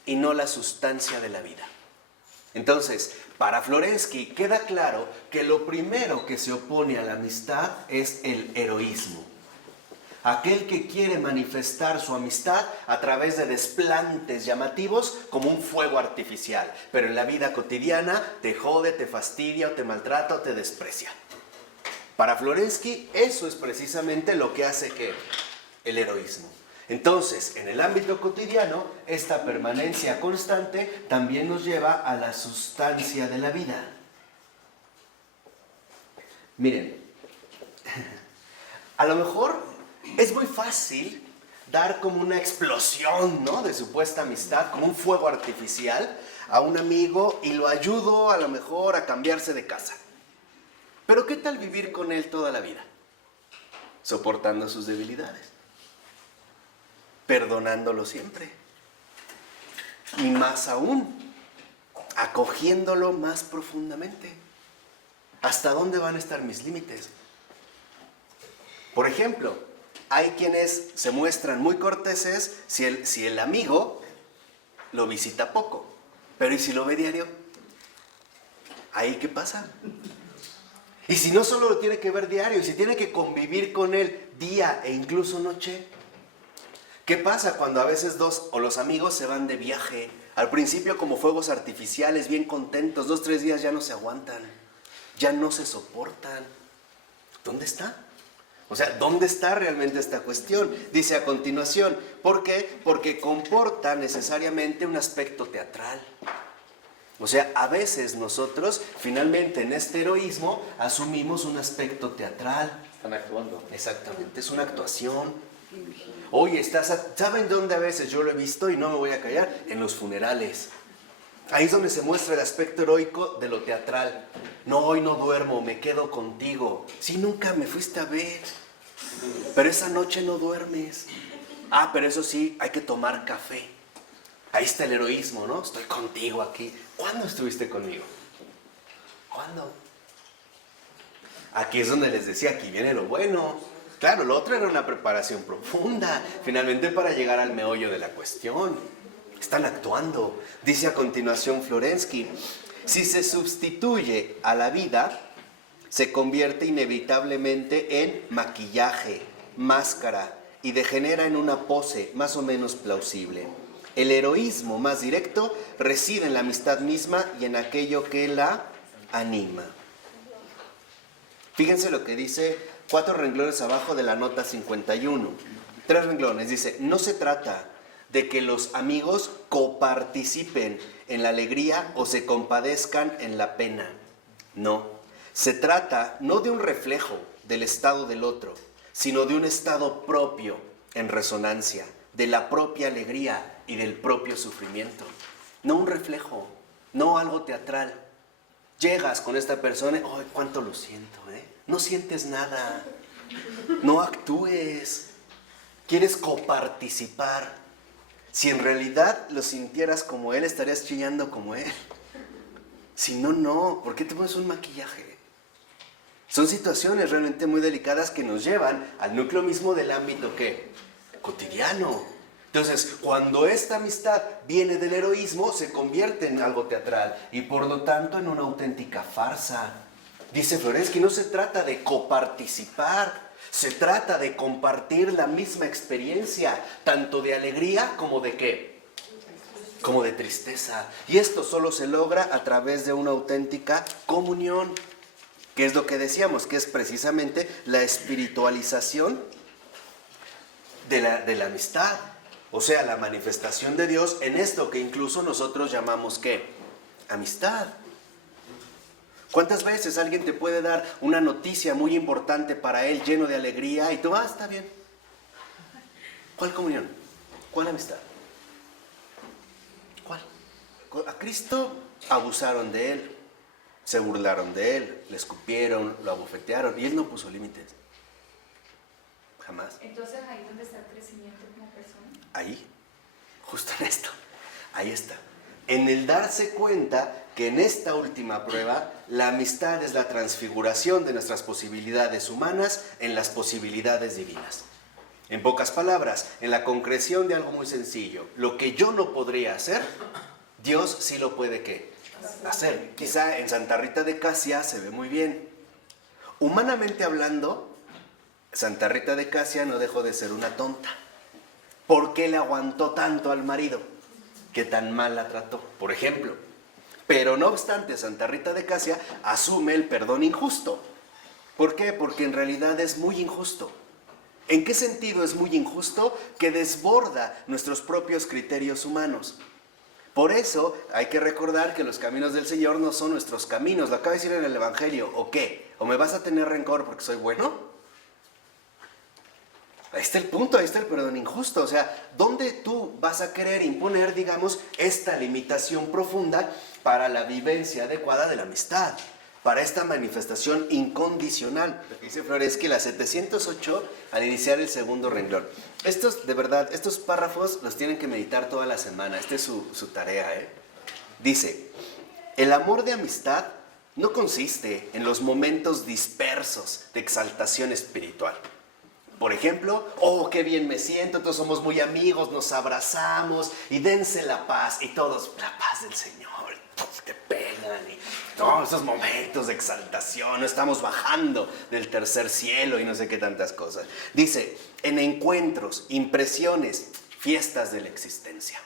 y no la sustancia de la vida. Entonces, para Florensky queda claro que lo primero que se opone a la amistad es el heroísmo. Aquel que quiere manifestar su amistad a través de desplantes llamativos como un fuego artificial, pero en la vida cotidiana te jode, te fastidia o te maltrata o te desprecia. Para Florensky eso es precisamente lo que hace que el heroísmo. Entonces, en el ámbito cotidiano, esta permanencia constante también nos lleva a la sustancia de la vida. Miren, a lo mejor es muy fácil dar como una explosión, ¿no?, de supuesta amistad, como un fuego artificial a un amigo y lo ayudo a lo mejor a cambiarse de casa. Pero ¿qué tal vivir con él toda la vida? Soportando sus debilidades, perdonándolo siempre y más aún, acogiéndolo más profundamente. ¿Hasta dónde van a estar mis límites? Por ejemplo, hay quienes se muestran muy corteses si el amigo lo visita poco, pero ¿y si lo ve diario? ¿Ahí qué pasa? Y si no solo lo tiene que ver diario, y si tiene que convivir con él día e incluso noche, ¿qué pasa cuando a veces dos o los amigos se van de viaje? Al principio como fuegos artificiales, bien contentos, 2, 3 días ya no se aguantan, ya no se soportan. ¿Dónde está? O sea, ¿dónde está realmente esta cuestión? Dice a continuación, ¿por qué? Porque comporta necesariamente un aspecto teatral. O sea, a veces nosotros, finalmente en este heroísmo, asumimos un aspecto teatral. Están actuando. Exactamente, es una actuación. Oye, ¿saben dónde a veces yo lo he visto y no me voy a callar? En los funerales. Ahí es donde se muestra el aspecto heroico de lo teatral. No, hoy no duermo, me quedo contigo. Sí, nunca me fuiste a ver. Pero esa noche no duermes. Ah, pero eso sí, hay que tomar café. Ahí está el heroísmo, ¿no? Estoy contigo aquí. ¿Cuándo estuviste conmigo? ¿Cuándo? Aquí es donde les decía, aquí viene lo bueno. Claro, lo otro era una preparación profunda, finalmente para llegar al meollo de la cuestión. Están actuando. Dice a continuación Florensky, si se sustituye a la vida, se convierte inevitablemente en maquillaje, máscara y degenera en una pose más o menos plausible. El heroísmo más directo reside en la amistad misma y en aquello que la anima. Fíjense lo que dice 4 renglones abajo de la nota 51. 3 renglones. Dice, no se trata de que los amigos coparticipen en la alegría o se compadezcan en la pena. No. Se trata no de un reflejo del estado del otro, sino de un estado propio en resonancia, de la propia alegría y del propio sufrimiento. No un reflejo, no algo teatral. Llegas con esta persona, ¡ay, cuánto lo siento! No sientes nada, no actúes, quieres coparticipar. Si en realidad lo sintieras como él, estarías chillando como él. Si no, no, ¿por qué te pones un maquillaje? Son situaciones realmente muy delicadas que nos llevan al núcleo mismo del ámbito, ¿qué? Cotidiano. Entonces, cuando esta amistad viene del heroísmo, se convierte en algo teatral y por lo tanto en una auténtica farsa. Dice Florensky, no se trata de coparticipar, se trata de compartir la misma experiencia, tanto de alegría como de ¿qué? Como de tristeza. Y esto solo se logra a través de una auténtica comunión, que es lo que decíamos, que es precisamente la espiritualización de la amistad. O sea, la manifestación de Dios en esto que incluso nosotros llamamos ¿qué? Amistad. ¿Cuántas veces alguien te puede dar una noticia muy importante para él, lleno de alegría, y tú, está bien? ¿Cuál comunión? ¿Cuál amistad? ¿Cuál? A Cristo abusaron de él, se burlaron de él, le escupieron, lo abofetearon, y él no puso límites. Jamás. Entonces, ahí es donde está el crecimiento como persona. Ahí, justo en esto, ahí está. En el darse cuenta que en esta última prueba, la amistad es la transfiguración de nuestras posibilidades humanas en las posibilidades divinas. En pocas palabras, en la concreción de algo muy sencillo, lo que yo no podría hacer, Dios sí lo puede ¿qué? Hacer. Quizá en Santa Rita de Casia se ve muy bien. Humanamente hablando, Santa Rita de Casia no dejó de ser una tonta. ¿Por qué le aguantó tanto al marido? Que tan mal la trató, por ejemplo. Pero no obstante, Santa Rita de Casia asume el perdón injusto. ¿Por qué? Porque en realidad es muy injusto. ¿En qué sentido es muy injusto? Que desborda nuestros propios criterios humanos. Por eso hay que recordar que los caminos del Señor no son nuestros caminos. Lo acaba de decir en el Evangelio. ¿O qué? ¿O me vas a tener rencor porque soy bueno? Ahí está el punto, ahí está el perdón injusto. O sea, ¿dónde tú vas a querer imponer, digamos, esta limitación profunda para la vivencia adecuada de la amistad? Para esta manifestación incondicional. Dice Floresky, la 708, al iniciar el segundo renglón. Estos, de verdad, estos párrafos los tienen que meditar toda la semana. Esta es su tarea, ¿eh? Dice, el amor de amistad no consiste en los momentos dispersos de exaltación espiritual. Por ejemplo, oh, qué bien me siento, todos somos muy amigos, nos abrazamos y dense la paz. Y todos, la paz del Señor, te pegan y todos esos momentos de exaltación, estamos bajando del tercer cielo y no sé qué tantas cosas. Dice, en encuentros, impresiones, fiestas de la existencia.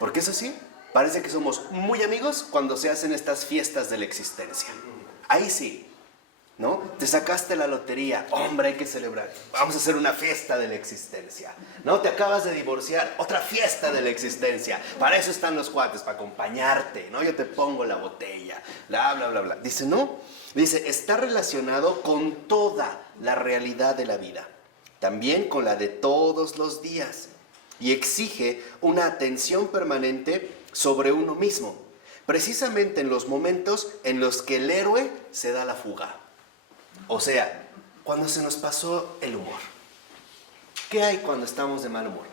Porque eso sí, parece que somos muy amigos cuando se hacen estas fiestas de la existencia. Ahí sí. ¿No? Te sacaste la lotería, hombre, hay que celebrar, vamos a hacer una fiesta de la existencia, ¿no? Te acabas de divorciar, otra fiesta de la existencia, para eso están los cuates, para acompañarte, ¿no? Yo te pongo la botella, bla, bla, bla, bla. Dice, no, dice, está relacionado con toda la realidad de la vida, también con la de todos los días, y exige una atención permanente sobre uno mismo, precisamente en los momentos en los que el héroe se da la fuga. O sea, cuando se nos pasó el humor. ¿Qué hay cuando estamos de mal humor?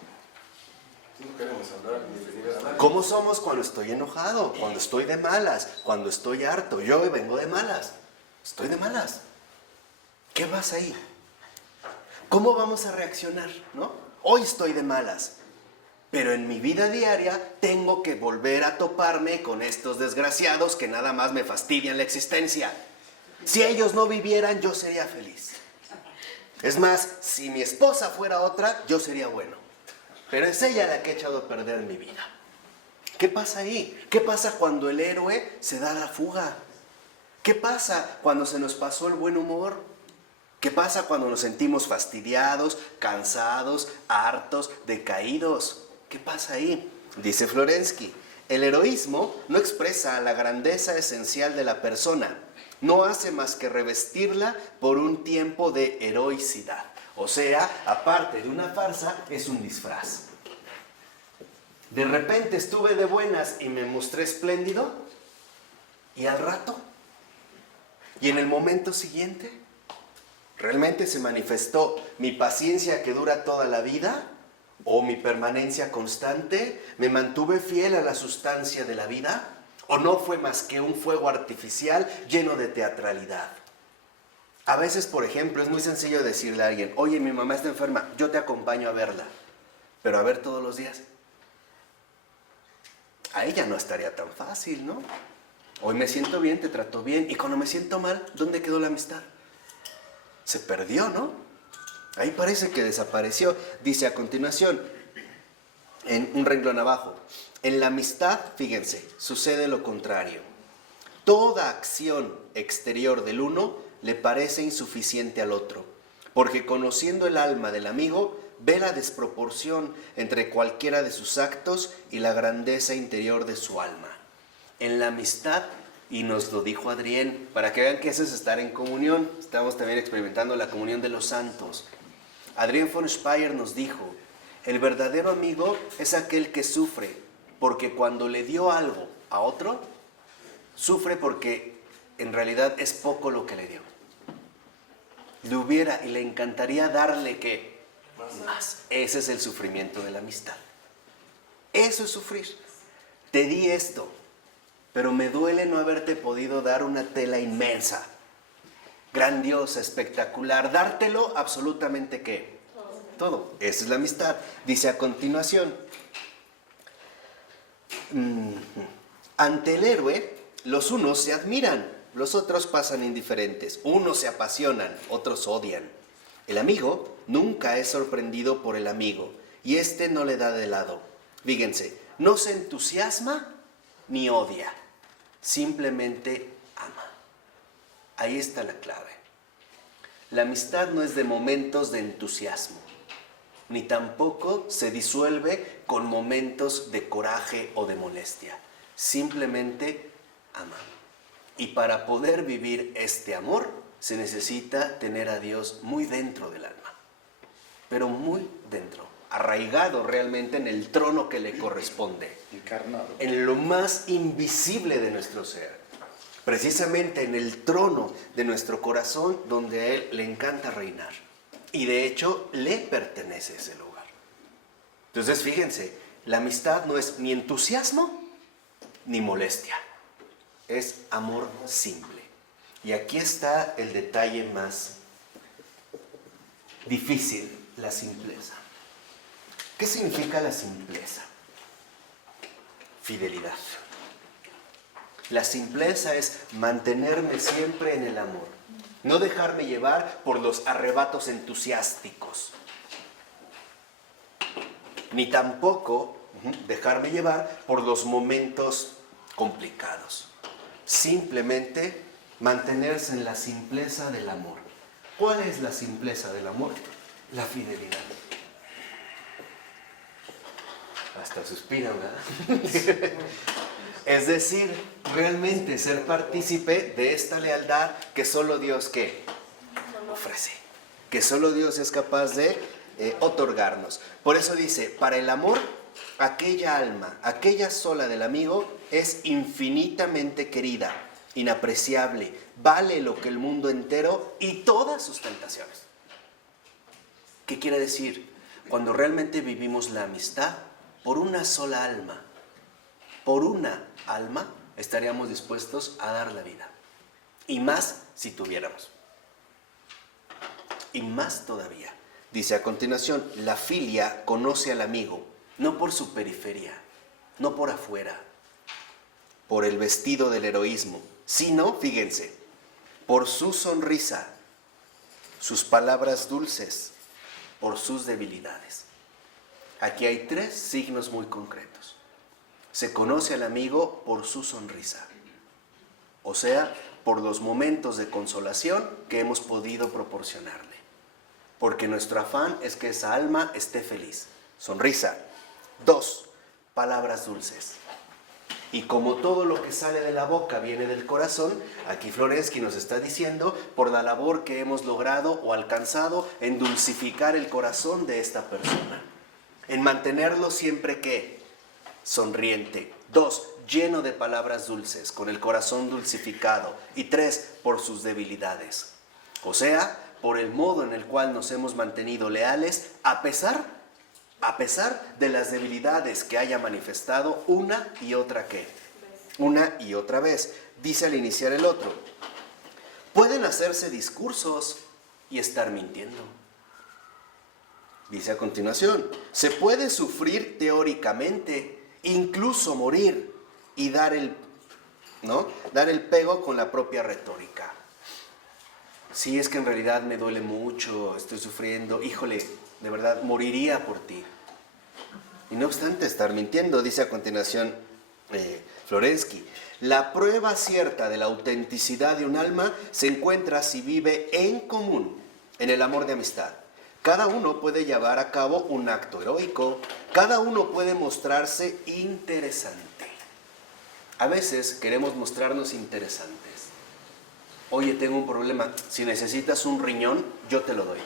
No queremos hablar ni venir a hablar. ¿Cómo somos cuando estoy enojado? Cuando estoy de malas, cuando estoy harto. Yo hoy vengo de malas. Estoy de malas. ¿Qué pasa ahí? ¿Cómo vamos a reaccionar? ¿No? Hoy estoy de malas. Pero en mi vida diaria tengo que volver a toparme con estos desgraciados que nada más me fastidian la existencia. Si ellos no vivieran, yo sería feliz. Es más, si mi esposa fuera otra, yo sería bueno. Pero es ella la que ha echado a perder mi vida. ¿Qué pasa ahí? ¿Qué pasa cuando el héroe se da la fuga? ¿Qué pasa cuando se nos pasó el buen humor? ¿Qué pasa cuando nos sentimos fastidiados, cansados, hartos, decaídos? ¿Qué pasa ahí? Dice Florensky, el heroísmo no expresa la grandeza esencial de la persona, no hace más que revestirla por un tiempo de heroicidad. O sea, aparte de una farsa, es un disfraz. De repente estuve de buenas y me mostré espléndido, y al rato, y en el momento siguiente, ¿realmente se manifestó mi paciencia que dura toda la vida? ¿O mi permanencia constante? ¿Me mantuve fiel a la sustancia de la vida? ¿O no fue más que un fuego artificial lleno de teatralidad? A veces, por ejemplo, es muy sencillo decirle a alguien, oye, mi mamá está enferma, yo te acompaño a verla, pero a ver todos los días. A ella no estaría tan fácil, ¿no? Hoy me siento bien, te trato bien, y cuando me siento mal, ¿dónde quedó la amistad? Se perdió, ¿no? Ahí parece que desapareció. Dice a continuación, en un renglón abajo, en la amistad, fíjense, sucede lo contrario. Toda acción exterior del uno le parece insuficiente al otro, porque conociendo el alma del amigo, ve la desproporción entre cualquiera de sus actos y la grandeza interior de su alma. En la amistad, Y nos lo dijo Adrián, para que vean que eso es estar en comunión. Estamos también experimentando la comunión de los santos. Adrián von Speyer nos dijo, el verdadero amigo es aquel que sufre, porque cuando le dio algo a otro, sufre porque en realidad es poco lo que le dio. Le hubiera y le encantaría darle ¿qué? Más. Ese es el sufrimiento de la amistad. Eso es sufrir. Te di esto, pero me duele no haberte podido dar una tela inmensa, grandiosa, espectacular. Dártelo absolutamente ¿qué? Todo. Esa es la amistad. Dice a continuación, ante el héroe, los unos se admiran, los otros pasan indiferentes. Unos se apasionan, otros odian. El amigo nunca es sorprendido por el amigo, y este no le da de lado. Fíjense, no se entusiasma ni odia, simplemente ama. Ahí está la clave. La amistad no es de momentos de entusiasmo, ni tampoco se disuelve con momentos de coraje o de molestia. Simplemente ama. Y para poder vivir este amor, se necesita tener a Dios muy dentro del alma, pero muy dentro, arraigado realmente en el trono que le corresponde, Encarnado. en lo más invisible de nuestro ser, precisamente en el trono de nuestro corazón, donde a Él le encanta reinar, y de hecho le pertenece ese lugar. Entonces fíjense, la amistad no es ni entusiasmo ni molestia, es amor simple. Y aquí está el detalle más difícil, la simpleza. ¿Qué significa la simpleza? Fidelidad. La simpleza es mantenerme siempre en el amor, no dejarme llevar por los arrebatos entusiásticos, ni tampoco dejarme llevar por los momentos complicados. Simplemente mantenerse en la simpleza del amor. ¿Cuál es la simpleza del amor? La fidelidad. Hasta suspiran, ¿verdad? Es decir, realmente ser partícipe de esta lealtad que solo Dios ¿qué? Ofrece. Que solo Dios es capaz de otorgarnos. Por eso dice, para el amor, aquella alma, aquella sola del amigo es infinitamente querida, inapreciable, vale lo que el mundo entero y todas sus tentaciones. ¿Qué quiere decir? Cuando realmente vivimos la amistad, por una sola alma, estaríamos dispuestos a dar la vida. Y más si tuviéramos. Y más todavía. Dice a continuación, la filia conoce al amigo, no por su periferia, no por afuera, por el vestido del heroísmo, sino, fíjense, por su sonrisa, sus palabras dulces, por sus debilidades. Aquí hay 3 signos muy concretos. Se conoce al amigo por su sonrisa, o sea, por los momentos de consolación que hemos podido proporcionarle. Porque nuestro afán es que esa alma esté feliz. Sonrisa. 2, palabras dulces. Y como todo lo que sale de la boca viene del corazón, aquí Florensky nos está diciendo por la labor que hemos logrado o alcanzado en dulcificar el corazón de esta persona. En mantenerlo siempre ¿qué? Sonriente. 2, lleno de palabras dulces, con el corazón dulcificado. Y 3, por sus debilidades. O sea, por el modo en el cual nos hemos mantenido leales a pesar de las debilidades que haya manifestado una y otra ¿qué? Una y otra vez. Dice al iniciar el otro, pueden hacerse discursos y estar mintiendo. Dice a continuación, se puede sufrir teóricamente, incluso morir y dar el pego con la propia retórica. Sí, es que en realidad me duele mucho, estoy sufriendo, híjole, de verdad, moriría por ti. Y no obstante estar mintiendo, dice a continuación Florensky, la prueba cierta de la autenticidad de un alma se encuentra si vive en común, en el amor de amistad. Cada uno puede llevar a cabo un acto heroico, cada uno puede mostrarse interesante. A veces queremos mostrarnos interesantes. Oye, tengo un problema. Si necesitas un riñón, yo te lo doy.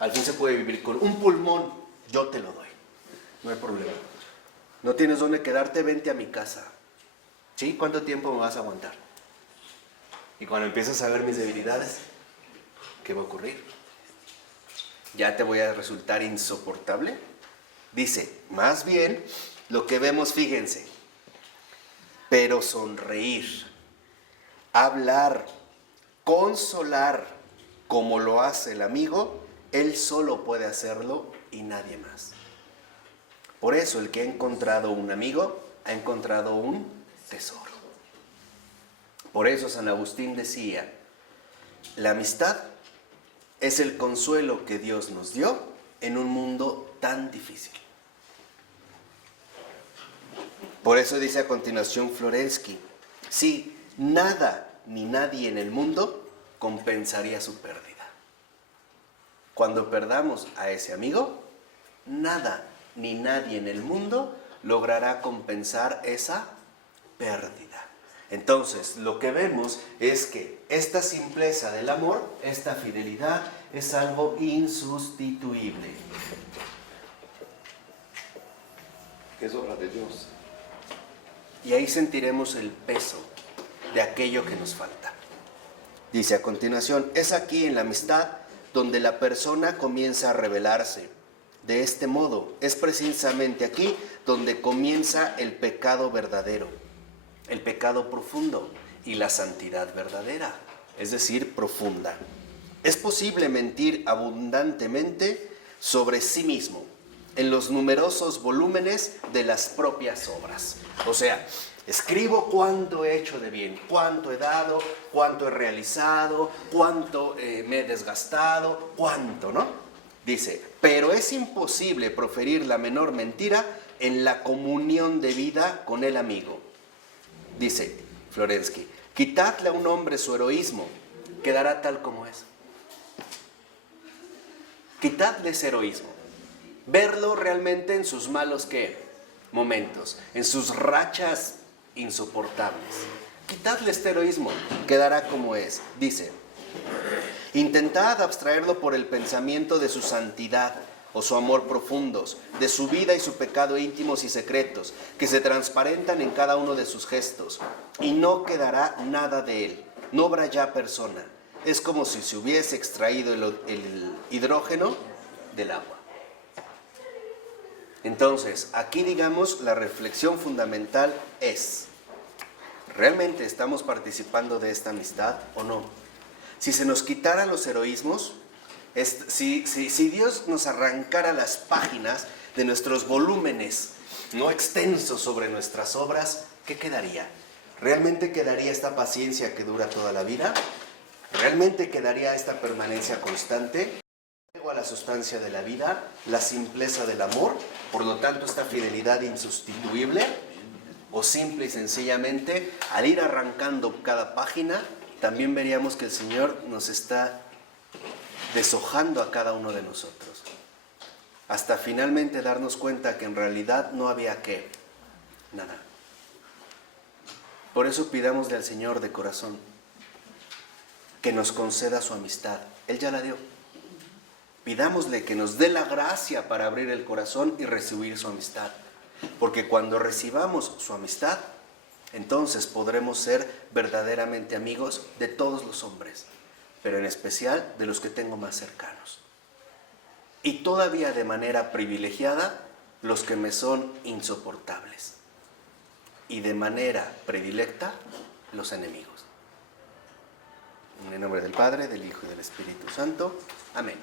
Al fin se puede vivir con un pulmón, yo te lo doy. No hay problema. No tienes dónde quedarte, vente a mi casa. ¿Sí? ¿Cuánto tiempo me vas a aguantar? Y cuando empiezas a ver mis debilidades, ¿qué va a ocurrir? ¿Ya te voy a resultar insoportable? Dice, más bien, lo que vemos, fíjense, pero sonreír, hablar, consolar, como lo hace el amigo, él solo puede hacerlo y nadie más. Por eso el que ha encontrado un amigo, ha encontrado un tesoro. Por eso San Agustín decía, la amistad es el consuelo que Dios nos dio en un mundo tan difícil. Por eso dice a continuación Florensky, sí, nada ni nadie en el mundo compensaría su pérdida. Cuando perdamos a ese amigo, nada ni nadie en el mundo logrará compensar esa pérdida. Entonces, lo que vemos es que esta simpleza del amor, esta fidelidad, es algo insustituible. Que es obra de Dios. Y ahí sentiremos el peso de aquello que nos falta. Dice a continuación, es aquí en la amistad donde la persona comienza a revelarse. De este modo, es precisamente aquí donde comienza el pecado verdadero, el pecado profundo y la santidad verdadera, es decir, profunda. Es posible mentir abundantemente sobre sí mismo en los numerosos volúmenes de las propias obras. O sea, escribo cuánto he hecho de bien, cuánto he dado, cuánto he realizado, cuánto me he desgastado, cuánto, ¿no? Dice, pero es imposible proferir la menor mentira en la comunión de vida con el amigo. Dice Florensky, quitadle a un hombre su heroísmo, quedará tal como es. Quitadle ese heroísmo. Verlo realmente en sus malos ¿qué? Momentos, en sus rachas insoportables. Quitadle este heroísmo, quedará como es. Dice, intentad abstraerlo por el pensamiento de su santidad o su amor profundos, de su vida y su pecado íntimos y secretos, que se transparentan en cada uno de sus gestos, y no quedará nada de él, no habrá ya persona. Es como si se hubiese extraído el hidrógeno del agua. Entonces, aquí digamos, la reflexión fundamental es, ¿realmente estamos participando de esta amistad o no? Si se nos quitaran los heroísmos, si Dios nos arrancara las páginas de nuestros volúmenes no extensos sobre nuestras obras, ¿qué quedaría? ¿Realmente quedaría esta paciencia que dura toda la vida? ¿Realmente quedaría esta permanencia constante? A la sustancia de la vida, la simpleza del amor, por lo tanto esta fidelidad insustituible, o simple y sencillamente, al ir arrancando cada página, también veríamos que el Señor nos está deshojando a cada uno de nosotros, hasta finalmente darnos cuenta que en realidad no había qué, nada. Por eso pidámosle al Señor de corazón que nos conceda su amistad. Él ya la dio. Pidámosle que nos dé la gracia para abrir el corazón y recibir su amistad. Porque cuando recibamos su amistad, entonces podremos ser verdaderamente amigos de todos los hombres, pero en especial de los que tengo más cercanos. Y todavía de manera privilegiada, los que me son insoportables. Y de manera predilecta, los enemigos. En el nombre del Padre, del Hijo y del Espíritu Santo. Amén.